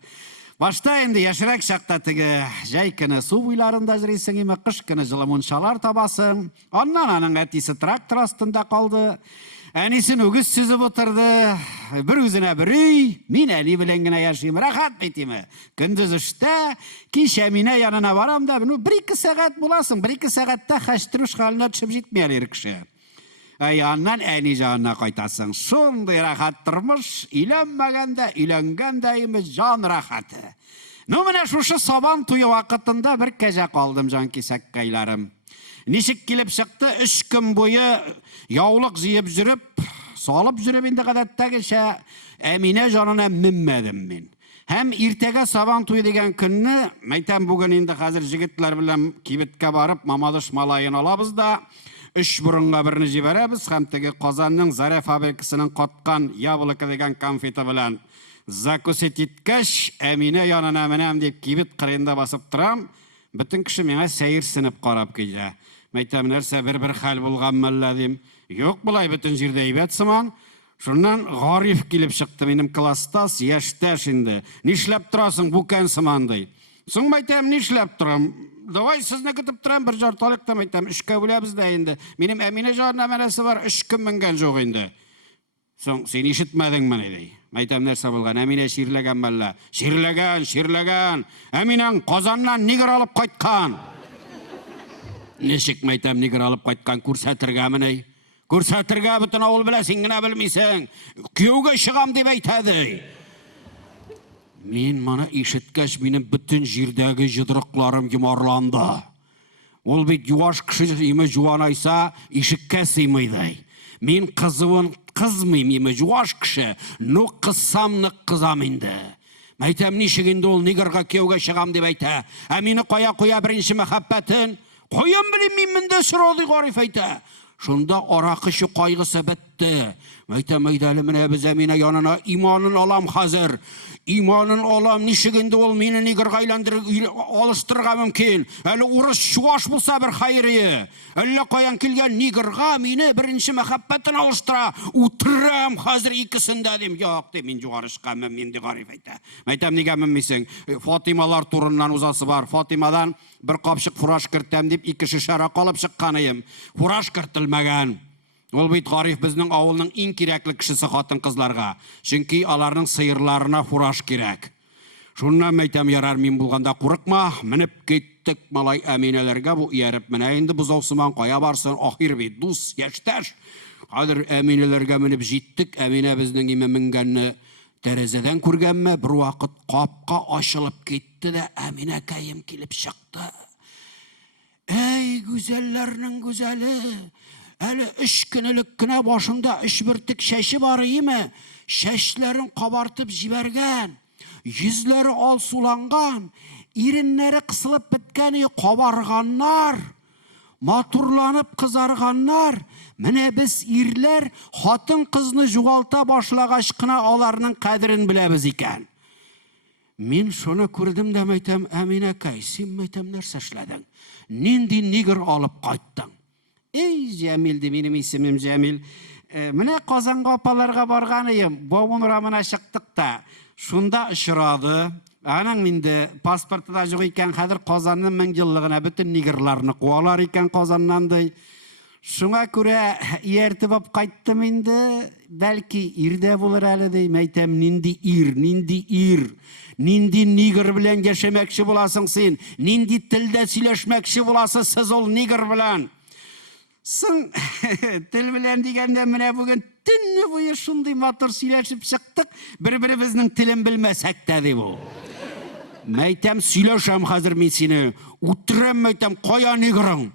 Башта инде яшерәк чакта теге җәй көне су буйларында җырыйсың, име кыш көне җылы мунчалар табасың. Аннан аның әтисе трактор астында калды. Әнисен үгез сүзеп утырды. Бер үзенә бер өй, мин әни белән генә яшим, рәхәт битиме. Көндез эштә, кичә мине янына барам да, 1-2 сәгать буласың, 1-2 сәгатьтә хаштыруш хәленә төшеп җитмәләр кеше. Аннан әни җанына кайтасың. Шундый рәхәт тормыш, өйләнмәгәндә, өйләнгәндә име җан рәхәте. Ну менә шушы сабан туе вакытында бер кәҗә калдым, җан кисәккәйләрем. Ничек килеп чыкты, 3 көн буе яулык җыеп жүреп, салып жүреп инде гадәттәгечә Әминә җанына минмәдем мин. Һәм иртәгә сабан туе дигән көнне, мәйтәм бүген инде хәзер җегетләр белән кибеткә барып, Мамадыш малаен алабыз да 3 борынга берне җибәрәбез, һәм теге Казанның Заря фабрикасының каткан яблоко дигән конфеты белән закусить иткәч, Әминә янына менәм дип кибет кырыенда басып торам, бөтен кеше миңа сәерсенеп карап килә. Мәйтәм, нәрсә бер хәл булганмы әллә дим. Юк, булай бөтен җирдә әйбәт сыман. Шуннан Гариф килеп чыкты, минем класстас, яшьтәш инде. Нишләп торасың бу кән сыман ди. Соң мәйтәм, нишләп торам? Давай сезне көтеп торам, бер жарталыкта мәйтәм, 3кә бүләбез дә инде. Минем Әминә җанына мәнәсе бар, 3 көн менгән юк инде. Соң син ишетмәдеңме ди. Мәйтәм, нәрсә булган? Әминә ширләгәнме әллә? Ширләгән. Әминәң Казаннан нигер алып кайткан. Ничек мәйтәм, нигер алып кайткан, күрсәтергәме ни? Күрсәтергә бөтен авыл белә, син генә белмисең. Кияүгә чыгам дип әйтәди. Мин моны ишеткәч, минем бөтен җирдәге җыдрыкларым йомарланды. Ул бит юаш кеше име җуанайса, ишеккә сыймый ди. Мин кызуын кызмыйм, име юаш кеше, ну кызсам нык кызам инде. Мәйтәм, ничек инде ул нигерга кияүгә чыгам дип әйтә. Ә мине кая беренче мәхәббәтен? Каям белим мин монда сорады Гариф әйтә. Шунда аракышы кайгысы бетте. Мәйтәм, әйдәле менә без Әминә янына иманын алам хәзер. Иманын алам, ничек инде ул мине нигерга әйләндереп алыштырырга мөмкин. Әле урыс чуаш булса бер хәйрие. Әллә каян килгән нигерга мине беренче мәхәббәтен алыштыра. Утырам хәзер икесендә дим. Юк ди, мин югары чыкканмын, мин ди Гариф әйтә. Мәйтәм, нигә мөмисең? Фатималар турыннан узасы бар. Фатимадан бер капчык фураж кертәм дип 2 шешә калып чыкканым. Фураж кертелмәгән. Ул бит Гариф безнең авылның иң кирәкле кешесе хатын-кызларга. Чөнки аларның сыерларына фураж кирәк. Шуннан мәйтәм, ярар, мин булганда курыкма, менеп киттек малай Әминәләргә бу ияреп менә инде бузаусыман кая барсын, ахир бит дус, яшьтәш. Хәзер Әминәләргә менеп җиттек, Әминә безнең име менгәнне тәрәзәдән күргәнме, бер вакыт капка ачылып китте дә Әминә кәем килеп чыкты. Әй, гүзәлләрнең гүзәле! Әле 3 көнлек кенә башында 3 бөртек шәше бар име? Шәшләрен кабартып җибәргән, йөзләре алсуланган, иреннәре кысылып беткән, кабарганнар. Матурланып кызарганнар. Менә без ирләр хатын кызны югалта башлагач кына аларның кадерен беләбез икән. Мин шуны күрдем дә әйтәм, Әминәкәй, син әйтәм нәрсә эшләдең? Нинди нигер алып кайттың? Эй, Җәмил ди, минем исемем Җәмил. Менә Казанга апаларга барган идем. Бавын урамына чыктык та, шунда очрады. Аның инде паспорты да юк икән, хәзер Казанның 1000 еллыгына бөтен нигерларны куалар икән Казаннан ди. Шуңа күрә ияртеп алып кайттым инде. Бәлки ирдә булыр әле ди. Әйтәм, нинди ир, нинди нигер белән яшәмәкче буласың син, нинди телдә сөйләшмәкче буласың сез ул нигер белән. Соң тел белән дигәндә менә бүген төнне буе шундый матур сөйләшеп чыктык, бер-беребезнең телен белмәсәк тә ди бу. Мәйтәм, сөйләшәм хәзер мин сине. Үтерәм, мәйтәм, кая нигерың?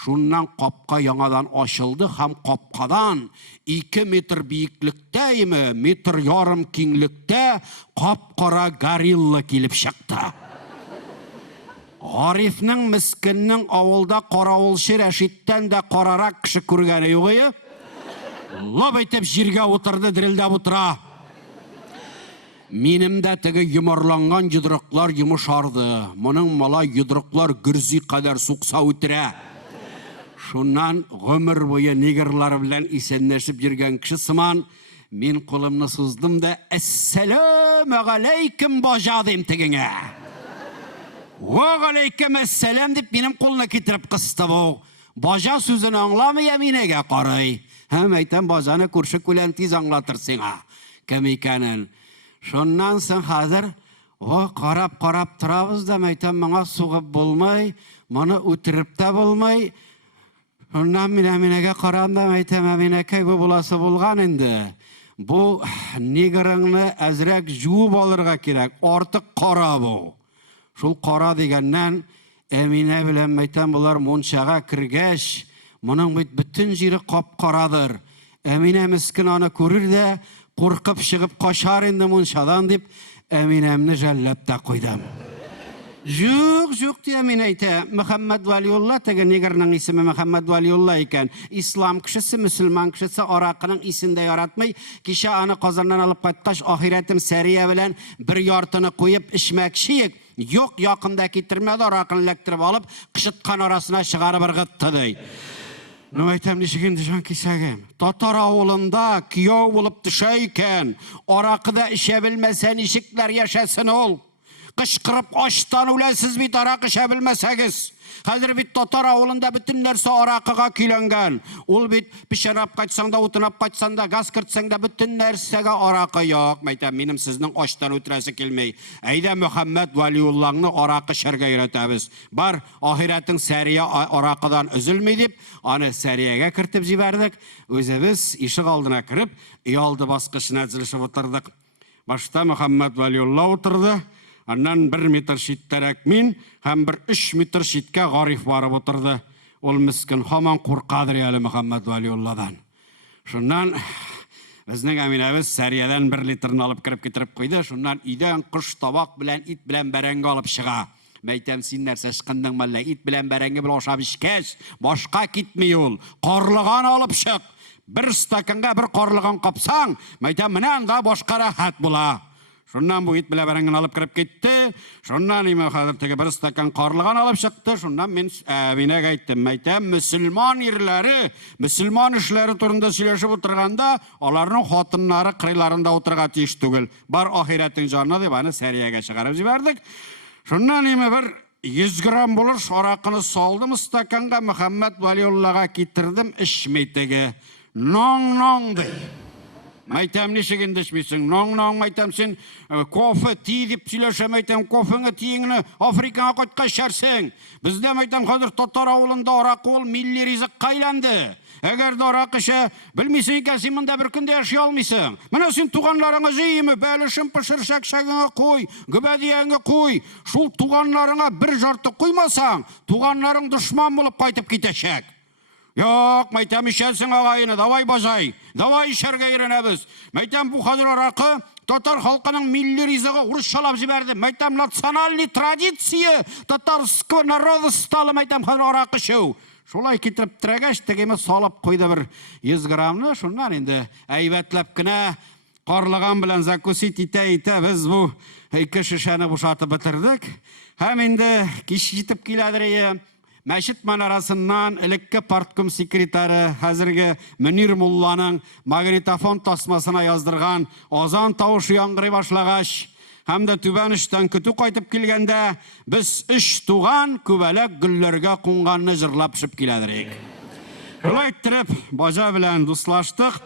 Шуннан капка яңадан ачылды һәм капкадан 2 метр биеклектәме, метр ярым киңлектә капкара горилла килеп чыкты. Арифның мискеннең авылда каравылчы Рәшиттән дә карарак кеше күргәне юк. Лап әйтеп җиргә утырды, дирелдәп утыра. Минем дә теге йомарланган йодрыклар йомышарды. Моның малай йодрыклар гөрзи кадәр сукса үтерә. Шуннан гомер буе нигерлар белән исәнләшеп йөргән кеше сыман мин кулымны суздым да «Әссәләму галейкум бажа» дим тегеңә. «Ва галейкум әссәләм» дип минем кулны китереп кысты бу. Бажа сүзен аңламый, минегә карый. Һәм әйтәм, бажаны күрше күлән тиз аңлатыр сиңа. Кем икәнен. Шуннан соң хәзер карап торабыз да, әйтәм, моңа сугып булмый, моны үтереп тә булмый. Шуннан мин Әминәгә карам да, әйтәм, Әминәкәй, бу буласы булган инде. Бу нигерыңны әзрәк жуып алырга кирәк, артык кара бу. Шул кара дигәннән Әминә белән әйтәм, булар мунчага кергәч, моның бит бөтен җире кап-карадыр. Әминә мескен аны күрер дә, куркып чыгып качар инде мунчадан дип, Әминәмне жәлләп тә куйдым. Юк ди Әминә әйтә, Мөхәммәд Вәлиулла, теге нигерның исеме Мөхәммәд Вәлиулла икән. Ислам кешесе, мөселман кешесе аракының исендә яратмый. Кичә аны Казаннан алып кайткач, ахиратым Сәрия белән бер яртыны куеп эчмәкче. Юк, якында китермәде, аракын ләктереп алып, кышыткан арасына чыгарып ыргытты ди. Әйтәм, ничек инде җан кисәгем? Татар авылында кияү булып төшә икән. Аракыда эчә белмәсә ничекләр яшәсен ул? Кычкырып ачтан үләсез бит арак эчә белмәсәгез. Хәзер бит татар авылында бөтен нәрсә аракыга көйләнгән. Ул бит пешерап кайтсаң да, утынап кайтсаң да, газ кертсәң да бөтен нәрсәгә аракы юк. Мәйтәм, минем сезнең ачтан үтерәсе килмәй. Әйдә Мөхәммәд Вәлиуллаңны аракы эчәргә өйрәтәбез. Бар, ахиратың Сәрия аракыдан өзелми дип, аны Сәриягә кертеп җибәрдек. Үзебез ишек алдына кирип, ялды баскычына зилешеп утырдык. Башта Мөхәммәд Вәлиулла утырды. Аннан 1 метр читтәрәк мин, һәм 3 метр читкә Гариф барып утырды. Ул мискин һаман куркадыр әле Мөхәммәд Вәлиулладан. Шуннан безнең Әминәбез Сәриядән 1 литрны алып кирип китереп куйды. Шуннан өйдән кыш табак белән ит белән бәрәңге алып чыга. Мәйтәм, син нәрсә чыккандың мәллә? Ит белән бәрәңге белән ашап ичкәч, башка китми ул. Карлыган алып чык. 1 стаканга 1 карлыган капсаң, мәйтәм, менә анда башка рәхәт була. Шуннан бу ит белән бәрәңгене алып кирип китте. Шуннан хәзер теге 1 стакан карлыган алып чыкты. Шуннан мин Әминәгә әйттем, әйтәм, мөселман ирләре, мөселман эшләре турында сөйләшеп утырганда, аларның хатыннары кырыйларында утырга тиеш түгел. Бар ахиратың җаны дип аны Сәриягә чыгарып җибәрдек. Шуннан бер 100 грамм булыр аракыны салдым стаканга, Мөхәммәд Вәлиуллага китердем, эчми теге. Ноң ди. Мәйтәм, ничек инде эчмисең? Ноң, мәйтәм, син кофе ти дип сөйләшәм, мәйтәм, кофеңне тиеңне Африкага кайткач шәрсең. Бездә, мәйтәм, хәзер татар авылында аракы ул милли ризыкка айланды. Әгәр дә арак эчә, белмисең икән, син монда бер көндә яши алмыйсың. Менә син туганларыңа җыймы, бәлешен пешершәк шәгеңә куй, гөбәдиеңә куй. Шул туганларыңа 1 жарты куймасаң, туганларың дошман булып кайтып китәчәк. Yok, мәйтәм, ишәсең агайыны, давай бажай, давай ишәргә өйрәнәбез. Мәйтәм, бу хәзер аракы татар халкының милли ризыгы урысчалап җибәрде. Мәйтәм национальный традиция, татарского народа стало мәйтәм хәзер аракы эчү. Шулай китереп терәгәч, тегеме салып куйды бер 100 граммны, шуннан инде әйбәтләп кенә карлыган белән закусить итә без бу 2 шешәне бушатып бетердек. Һәм инде кич җитеп киләдер. Мәчет манарасыннан элекке партком секретары хәзерге Мөнир Мулланың магнитофон тасмасына яздырган азан тавышы яңгырый башлагач, һәм дә түбән эштән көтү кайтып килгәндә, без 3 туган күбәләк гөлләргә кунганны җырлап шып киләдер. Шулай итеп, бажа белән дуслаштык.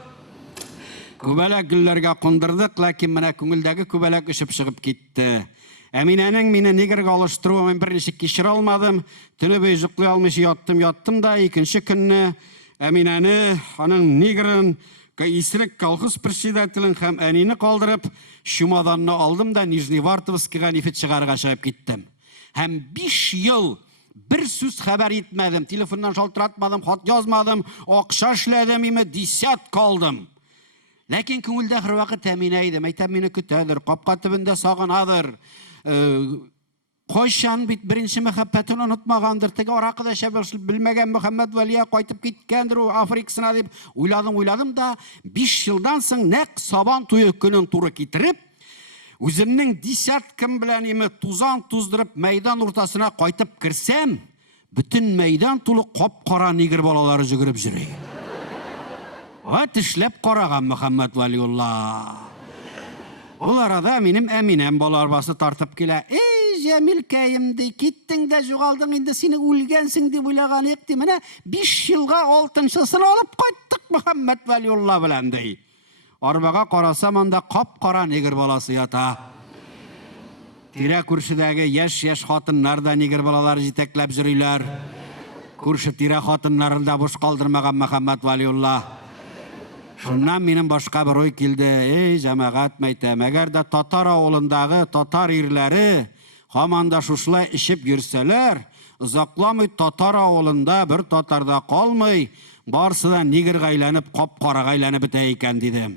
Күбәләк гөлләргә кундырдык, ләкин менә күңелдәге күбәләк ишеп чыгып китте. Әминәнең мине нигерга алыштыруын берничә кичерә алмадым. Төне буе йоклый алмыйча яттым да, икенче көнне Әминәне, аның нигерын, исерек колхоз председателен һәм әнине калдырып, чумаданны алдым да Нижневартовскига нефт чыгарга чыгып киттем. Һәм 5 ел бер сүз хәбәр итмәдем, телефоннан шалтыратмадым, хат язмадым, акча эшләдем, име 10 калдым. Ләкин күңелдә һәр вакыт Әминә иде, мәйтәм мине көтәдер, капка төбендә сагынадыр. Кайчан бит беренче мәхәббәтен онытмагандыр, теге аракыда шәбәш белмәгән Мөхәммәд Вәлия кайтып киткәндер ул Африкасына дип уйладым да, 5 елдан соң нәкъ Сабан туе көнен туры китереп, үземнең 10 кем белән име тузан туздырып мәйдан уртасына кайтып кирсәм, бүтән мәйдан тулы кап-кара нигер балалары жүгереп йөри. Ат эшләп караган Мөхәммәд Вәлиулла. Ул арада минем Әминәм бала арбасы тартып килә. Җәмилкәем ди, киттең дә югалдың, инде сине үлгәнсең дип уйлаган идем. Менә 5 елга 6-шысын алып кайттык Мөхәммәд Вәлиулла белән ди. Арбага карасам, анда кап-кара нигер баласы ята. Тирә күршедәге яшь хатыннар да нигер балалар җитәкләп йөриләр. Күрше тирә хатыннарын да буш калдырмаган Мөхәммәд Вәлиулла. Шуннан минем башка бер ой килде. Җәмәгать мәйтәм, әгәр дә татар авылындагы татар ирләре һаманда шушылай ишеп йөрсәләр, озакламый татар авылында бер татарда калмый, барсы да нигерга әйләнеп, кап-карага әйләнеп бетә икән дидем.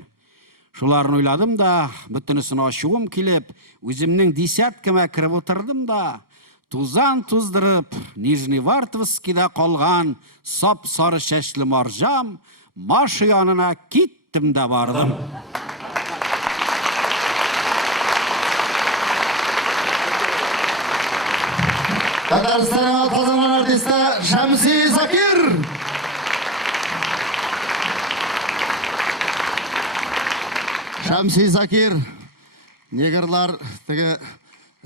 Шуларны уйладым да, бөтенесен ачуым килеп, үземнең 10 кемә киреп утырдым да, тузан туздырып, Нижневартовскида калган сап-сары чәчле марҗам Маша янына киттем дә бардым. Татарстанга казанган артисты Шамси Закир. Шамси Закир. Негрлар теге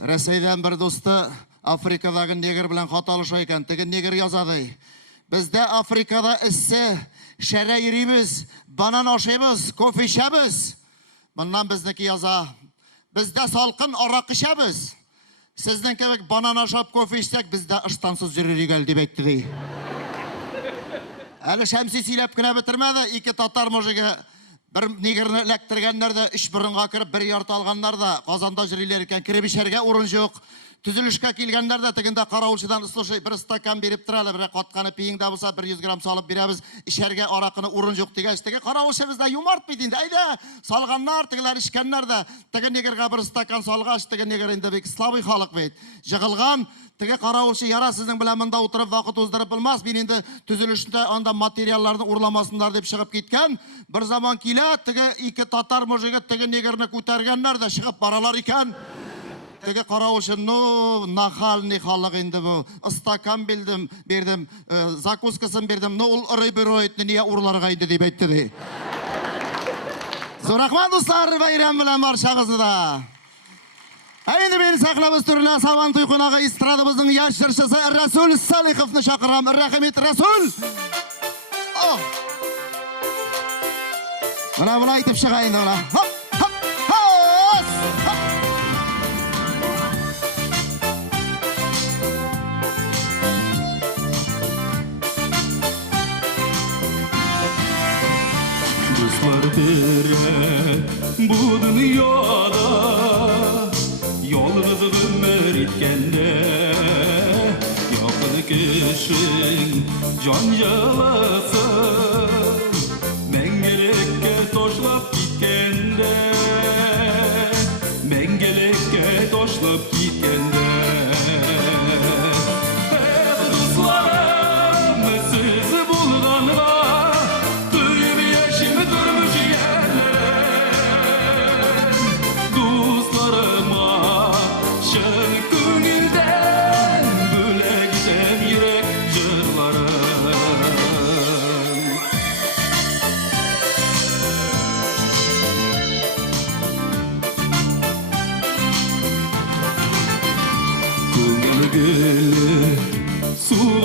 Рәсәйдән бер дусты Африкадагы негр белән хат алыша икән. Теге негр язады. Бездә Африкада эссе шәрә йөрибез, банан ашыйбыз, кофе эчәбез. Моннан безнеке яза. Бездә салкын арак эчәбез. Сезнең кебек банан ашап кофе эчсәк, бездә ыштансыз йөриргә дип әйтте ди. Әле Шәмси сөйләп кенә бетермәде, 2 татар мужиге бер нигерне эләктергәннәр дә 3 борынга кереп, 1 ярты алганнар да Казанда йөриләр икән, киреп эчәргә урын юк. Түзелешкә килгәннәр дә тегендә каравылчыдан слушай, бер стакан биреп торалар, бер катканы пиеңдә булса 100 грамм салып бирәбез, эчәргә аракыны урын юк дигәч, теге каравылчы бездә юмарт бит инде. Әйдә, салганнар, тегеләр ичкәннәр дә, теге нигергә бер стакан салгач, теге нигер инде бик слабый халык бит. Җыгылган, теге каравылчы яра сезнең белән монда утырып вакыт уздырып булмас, мин инде төзелешендә анда материалларны урламасыннар дип чыгып киткән. Бер заман килә, теге 2 татар мужиге теге нигерне күтәргәннәр дә чыгып баралар икән. Теге каравылчы, ну, нахальный халык инде бу. Стакан бердем, закускасын бердем, ну, ул рыбероидны нигә урларга иде дип әйтте ди. Зурахман дуслар, бәйрәм белән барчагызны да. Әйнде бeni сәхнәбез түренә Сабан туй кунагы эстрадабызның яшь җырчысы Рәсүл Салиховны чакырам. Рәхмәт, Рәсүл. Менә әйтеп чыга инде менә. Bu dünyada yalnız ömür itkende yakın kişin can jalası men gerekке toşlap gitkende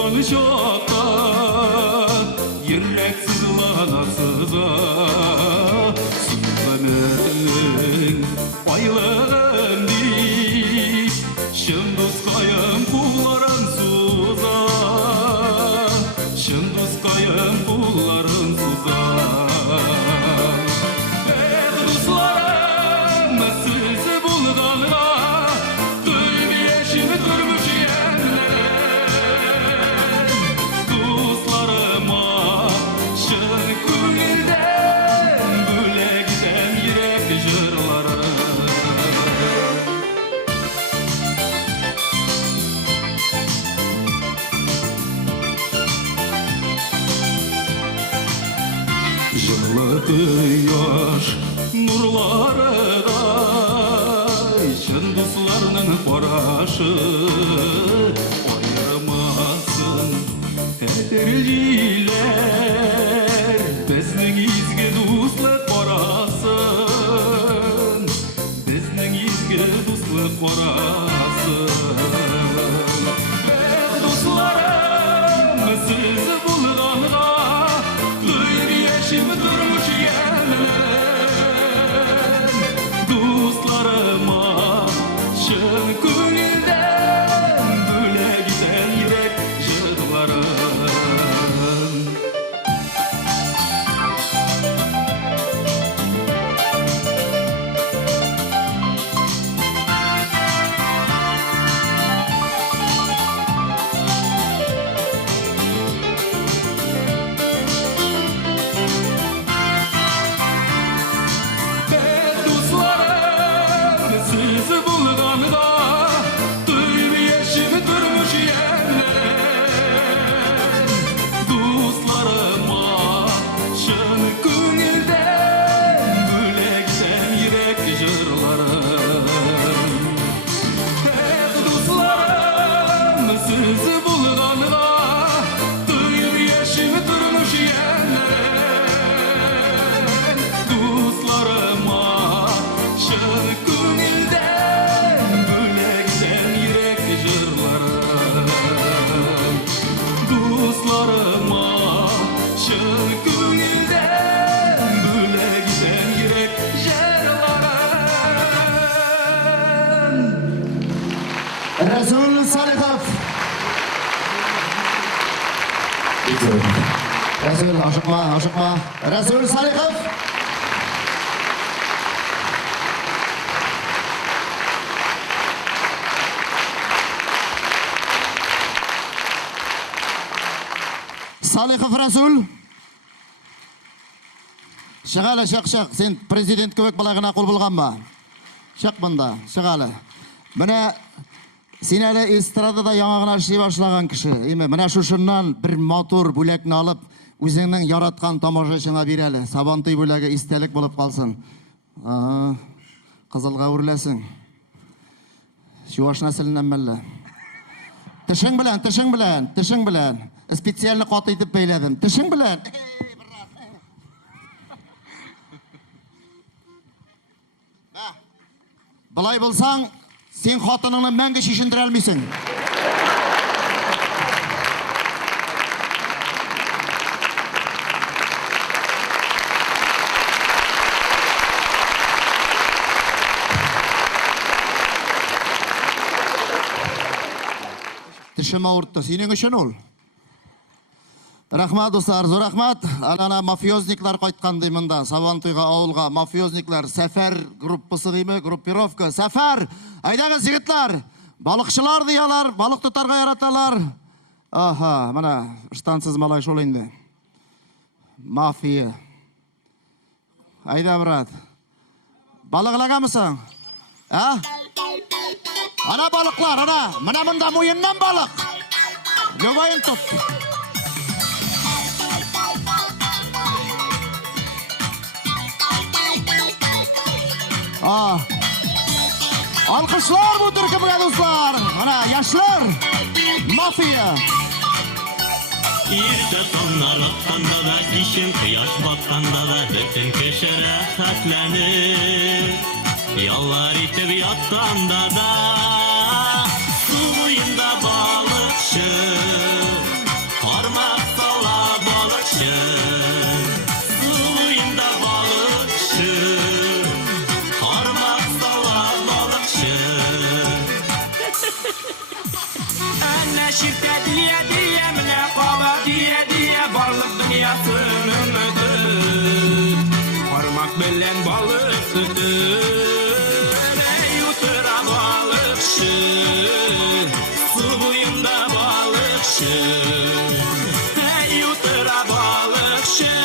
болған шақта Еррек сызылана сыза Сүйгенің байлығын дейт Шын дұсқайым бұларын суза Шын дұсқайым бұларын суза Дұсларым сізі болғанға Дүйбешіні тұрмыш енлерін Дұсларыма шын көңілден Бөлектен ерек жырларын Жылы құяш нұрларыдай Шын дұсларының парашы Айырмасын әтіржейлер Біздің изге дұслық парасын Біздің изге дұслық парасын Дұсларым сіз болғанға Duymayışım durmuş yerlerim Dostlarıma şın көңілден Bölekten yürek jırlarım Dostlarım siz bulğanda Duymayışım durmuş yerlerim Dostlarıma şın көңілден Bölekten yürek jırlarım Dostlarım siz bulğanda Duymayışım durmuş yerlerim Dostlarıma şın көңілден Bölekten yürek jırlarım Dostlarıma şın көңілден Bölekten yürek jırlarım Resul Salihov. Resul aşıkma. Resul Salihov. Salihov Resul. Şagala şak. Sen prezident köpek balagına kol bulgan mı? Şak bunda. Şagala. Bana sen әлі эстрадада яңағына işlей башлаған кіші. Мына шушыннан бір мотор бүлекні алып, өзіңнің яратқан тамашашыңа берелі. Сабантуй бүлегі истелік болып қалсын. Қызылға өрләсің. Шуаш нәсілінен мәлі. Тішің білән. Специалны қаты етіп бейледім. Тішің білән. Бұлай болсаң, sen xotiniңni menga shishindira olmaysan. Tishim og'ritdi. Sening uchun ol. Rahmat do'stlar, zo'r rahmat. Ana mafiyozniklar qaytgan deymanda, Sabantuyga avulga mafiyozniklar safar gruppasi deymi, gruppirovka, safar. Aydag'iz yigitlar, balıqchilar deyalar, balık tutarga yaratalar. Aha, mana ishtonsiz malay shol endi. Mafiya. Ayda brat. Balıqlaganmisan? Ha? Ana balıqlar, ana. Mana bunda mo'yindan balık. Yo'g'ayin tut. Alkışlar bu türkümüne dostlar. Ana yaşlar. Mafya. Ерте таңнан атқанда да, кешен қияш батқанда да, бүтін кеші рәхәтләнер. Яллар итеп ятканда да, су буйында балықшы, Diye diye mine kaba diye diye varlık dünyasının ömüdü Parmak bilen balık sütü Ey utıra balıkçı Su buyunda balıkçı Ey utıra balıkçı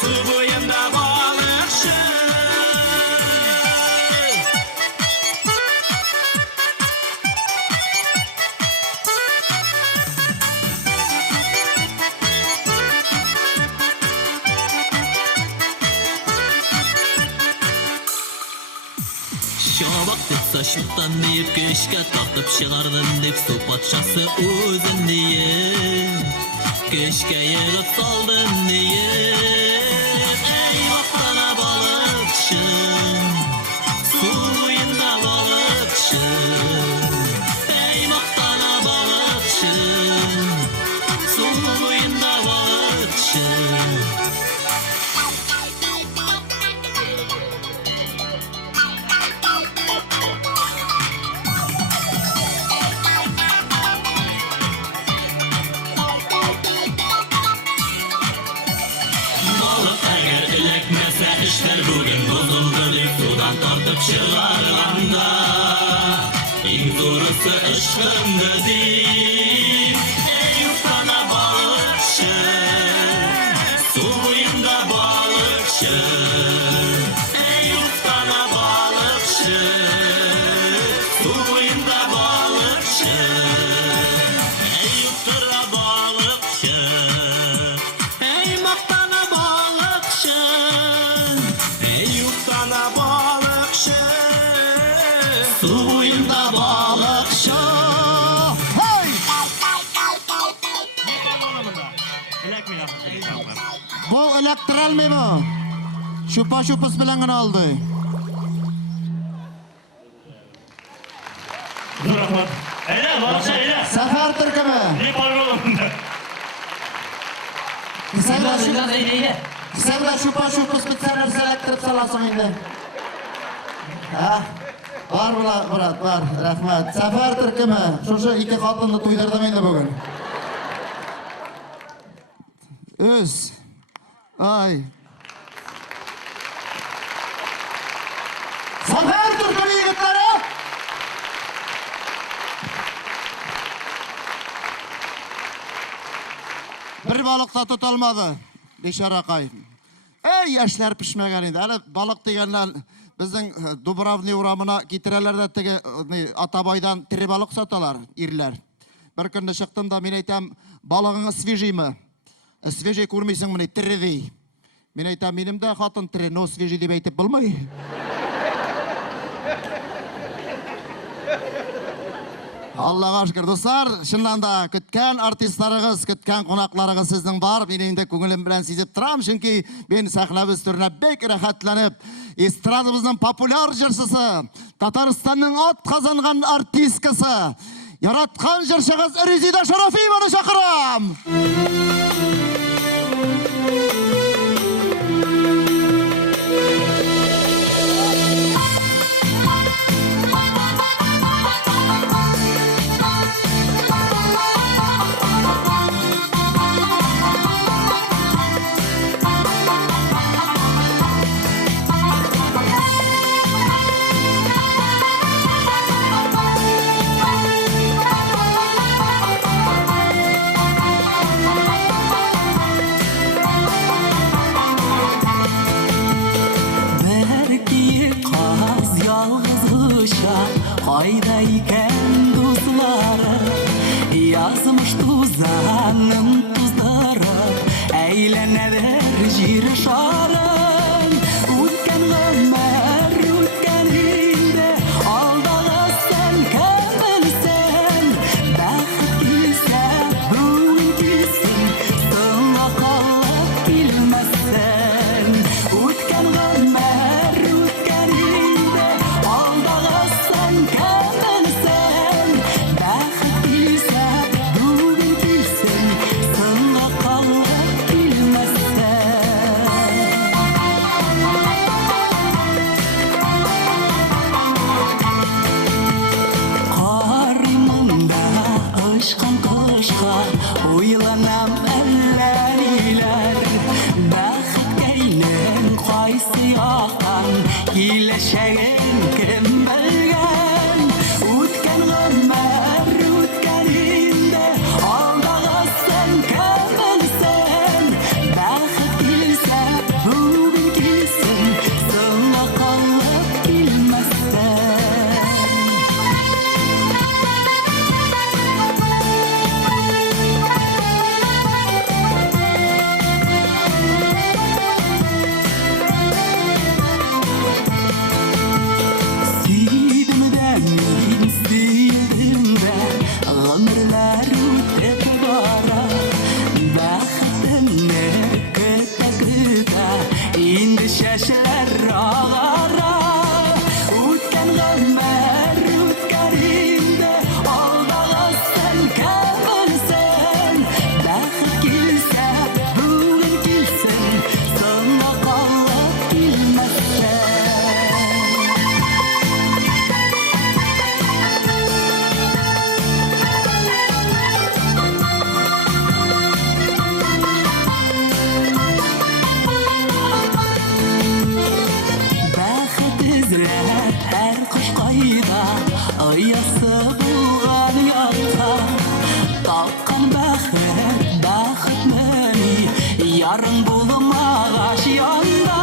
Su buyunda balıkçı Şabak tutsa şuttan deyip köşke tartıp çıkardın dep su patşası özün diye Köşke yığıp saldın diye Ey vaktana balıkçı Su buyunda balıkçı Ey vaktana balıkçı Su buyunda balıkçı Balık eğer ilekmese işler bugün bozuldu deyip sudan tartıp çıkarganda En zorusu ışkındı deyip Ey ustana balıkçı Su buyunda balıkçı Ey ustana balıkçı Su buyunda balıkçı Ey utıra balıkçı Ey maktana balıkçı Ey ustana balıkçı Su buyunda balıkçı. Hey! Bu elektral mi bu? Şupa şupus bilen gana oldu. Rahmat. Eyle varsa eyle. Sefer Türk'ü Ne var oğlum? Sevda şupa şupus bitseler selektirip salasın indi. Ha? Var Murat, var. Rahmat. Sefer Türk'ü mü? Şu iki katını tuydurdum indi bugün. Öz. Ay. Sefer Türk'ü yigitleri! Bir balıkta tutulmadı. Beşarakay. Ey yaşlar pişmegen indi. Hele balık degenler bizden Dubrovni uğramına getireler de tege Atabay'dan tiri balık satalar, irler. Bir günde çıktım da men aytam balığını свежий mi? Свежий көрмейсің міне тірі дей. Мен айтам, менің де қатын тірі, но свежий деп айтып болмай. Allah'a şükür dostlar, şundan da kütken artistlarınız, kütken konaklarınız sizden var. Benim de көңілім bilen sizip turam. Çünkü ben sahnabız türüne bek rahatlanıp, estradımızın popüler jırşısı, Tatarstan'ın at kazangan artistkası, yaratkan jırşığız Rezida Şarafiyeva'nı şakıram. Kayda iken dostları yazmış tuzanın tuzları eğlenever jir şarın Utken ömer utken hinde aldağa sen kömülsen Bəxt kilse bugün kilsin sana kalıp kilmezsen Utken ömer utken hinde aldağa sen kömülsen Bəxt kilse bugün kilsin sana kalıp kilmezsen günler ötüp bara Бақытыңны күтә-күтә Инде шәшләр агара Үткән гомер үткән инде Алдагысын кем белсен Бәхет килсә бүген килсен Соңга калып килмәсен Бәхет эзләп һәр кош кайда Оясы булган якта Тапкан бәхет, бәхетмени Ярың булмагач янда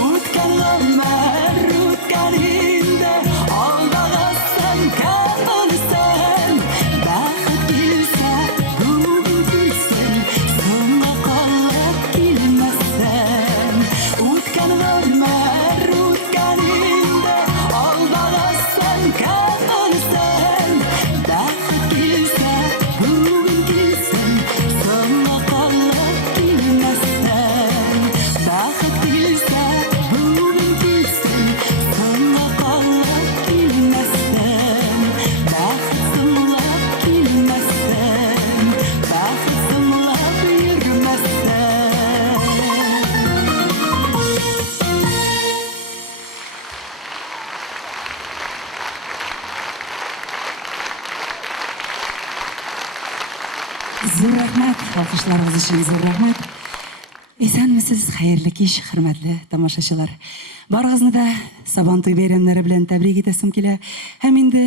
Үткән гомер үткән инде Алдагысын кем белсен Бәхет килсә бүген килсен Соңга калып килмәсен Үткән гомер үткән инде Алдагысын кем белсен Бәхет килсә бүген килсен Соңга калып килмәсен Бәхет килсә бүген килсен Соңга калып килмәсен Бәхет соңлап килмәсен Бәхет соңлап йөрмәсен Зур рәхмәт, алкышларыгыз өчен зур рәхмәт. Исәнмесез, хәерле кич, хөрмәтле тамашачылар. Барыгызны да Сабантуй бәйрәмнәре белән тәбрик итәсем килә. Һәм инде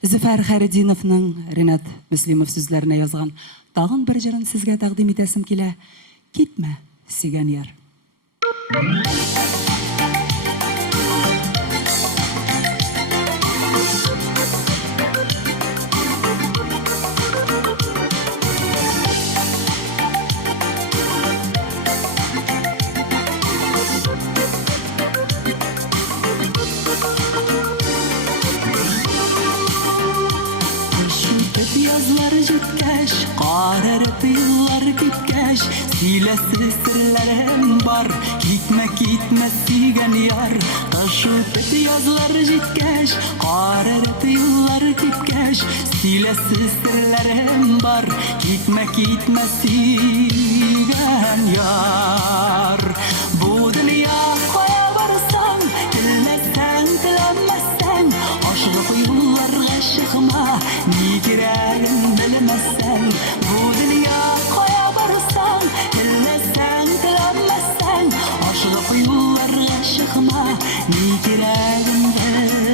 Зөфәр Хәридиновның Ринат Мөслимов сүзләренә язган тагын бер җырын сезгә тәкъдим итәсем килә. Китмә, сөйгән яр. Шүтеп язлар җиткәч, карарып еллар киткәч, сөйләсе серләрем бар, китмә, китмә, сөйгән яр. Шүтеп язлар җиткәч, карарып еллар киткәч, сөйләсе серләрем бар, китмә, китмә, сөйгән яр. Бу дөнья кая барсаң, телмәсәң, теләмәсәң, ашыгып юлларга чыкма, ни кирәген белмәсәң. Бу дөнья кая барсаң, телмәсәң, теләмәсәң, ашыгып юлларга чыкма, ни кирәген белмәсәң.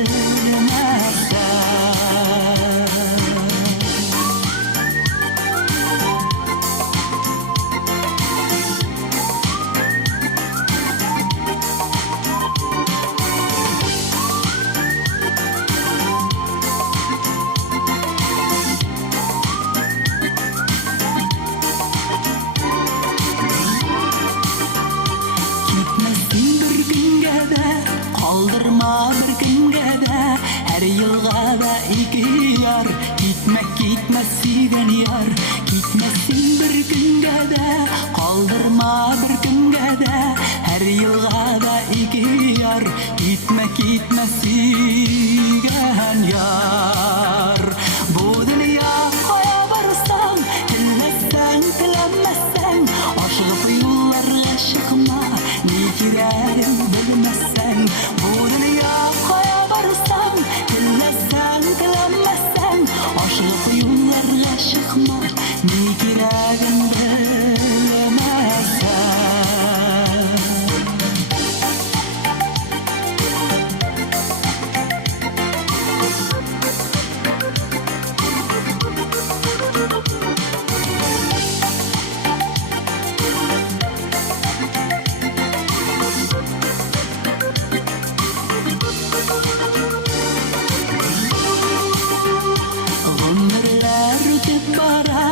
Китмәсен бер көнгә дә, калдырма бер көнгә дә, һәр елга да ике яр. Китмә, китмә, сөйгән яр. Китмәсен бер көнгә дә, калдырма бер көнгә дә, һәр елга да ике яр. Китмә, китмә, сөйгән яр. Бу дөнья кая барсаң, телмәсәң, теләмәсәң, ашыгып юлларга чыкма, ни кирәген белмәсәң. Бу дөнья кая барсаң, телмәсәң, теләмәсәң, ашыгып юлларга чыкма, ни кирәген белмәсәң. Гомерләр үтеп бара,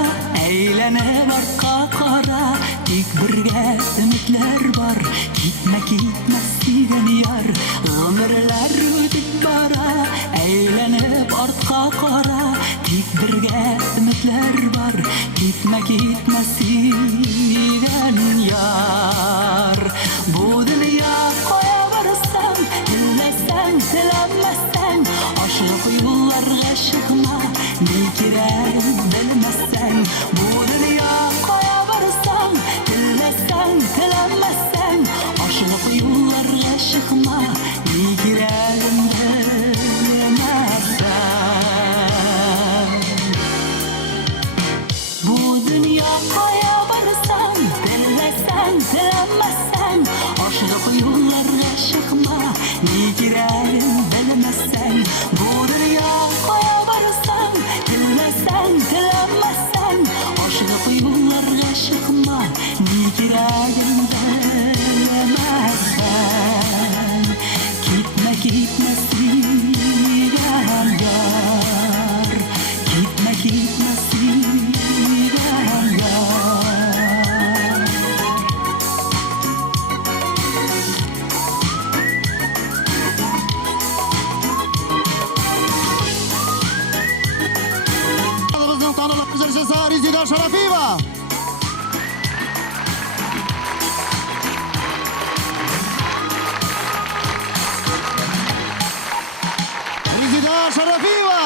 әйләнеп артка кара, тик бергә өметләр бар. Китмә, китмә, сөйгән яр. Гомерләр үтеп бара, әйләнеп артка кара, Тик бергә өметләр бар, китмә, китмә синен яр. Бу дөнья кая барсаң, теләсәң, теләмәсәң, ашлык юлларга чыкма, ни кирәк белмәсәң. Бу дөнья кая барсаң, теләсәң, теләмәсәң, ашлык юлларга чыкма, ни кирәк белмәсәң. Bu dünya kaya varsan, telesen, telemezsen, aşık yollarına çıkma, ne girerim bilmezsen. Bu dünya kaya varsan, telesen, telemezsen, aşık yollarına çıkma, ne girerim bilmezsen. Gitme, gitme sinem yar, gitme, gitme sinem yar. Bizning tanilib ijrochisi Rezida Sharafiyeva. Rezida Sharafiyeva.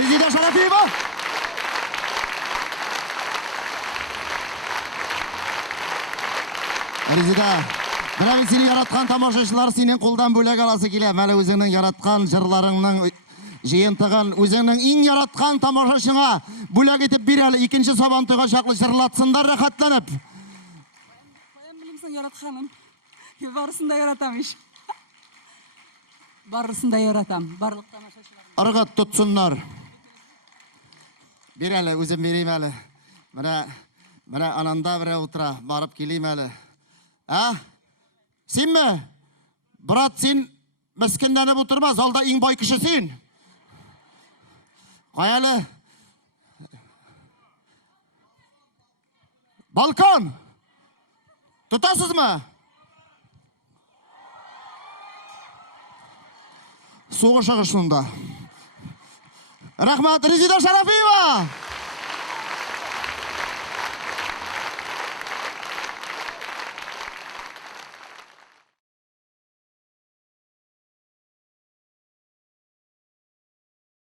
Rezida Sharafiyeva. Rezida, mana seni yaratgan tomoshachilar sening qo'ldan bo'lak olasi keladi. Mana o'zingning yaratgan jirlaringning jiyintig'in o'zingning eng yaratgan tomoshachingga bo'lak etib berali. Ikkinchi Sabantoyga shaqli jirlatsinlar rohatlanib. Qo'yam bilimsan yaratganim. Barısında yaratamış. Barısında yaratam. Barlık tomoshachilar. Irg'it tutsunlar. Berali, o'zim berayim hali. Mana ananda biri o'tira, borib kelayim hali. Ha? Senmi? Brat, sen miskinlanib o'tirma, zalda eng boy kishi sen. Qo'yali. Balkon. Tutasizmi? So'g'ishig'i shunda. Rahmat, Rezida Sharafiyeva.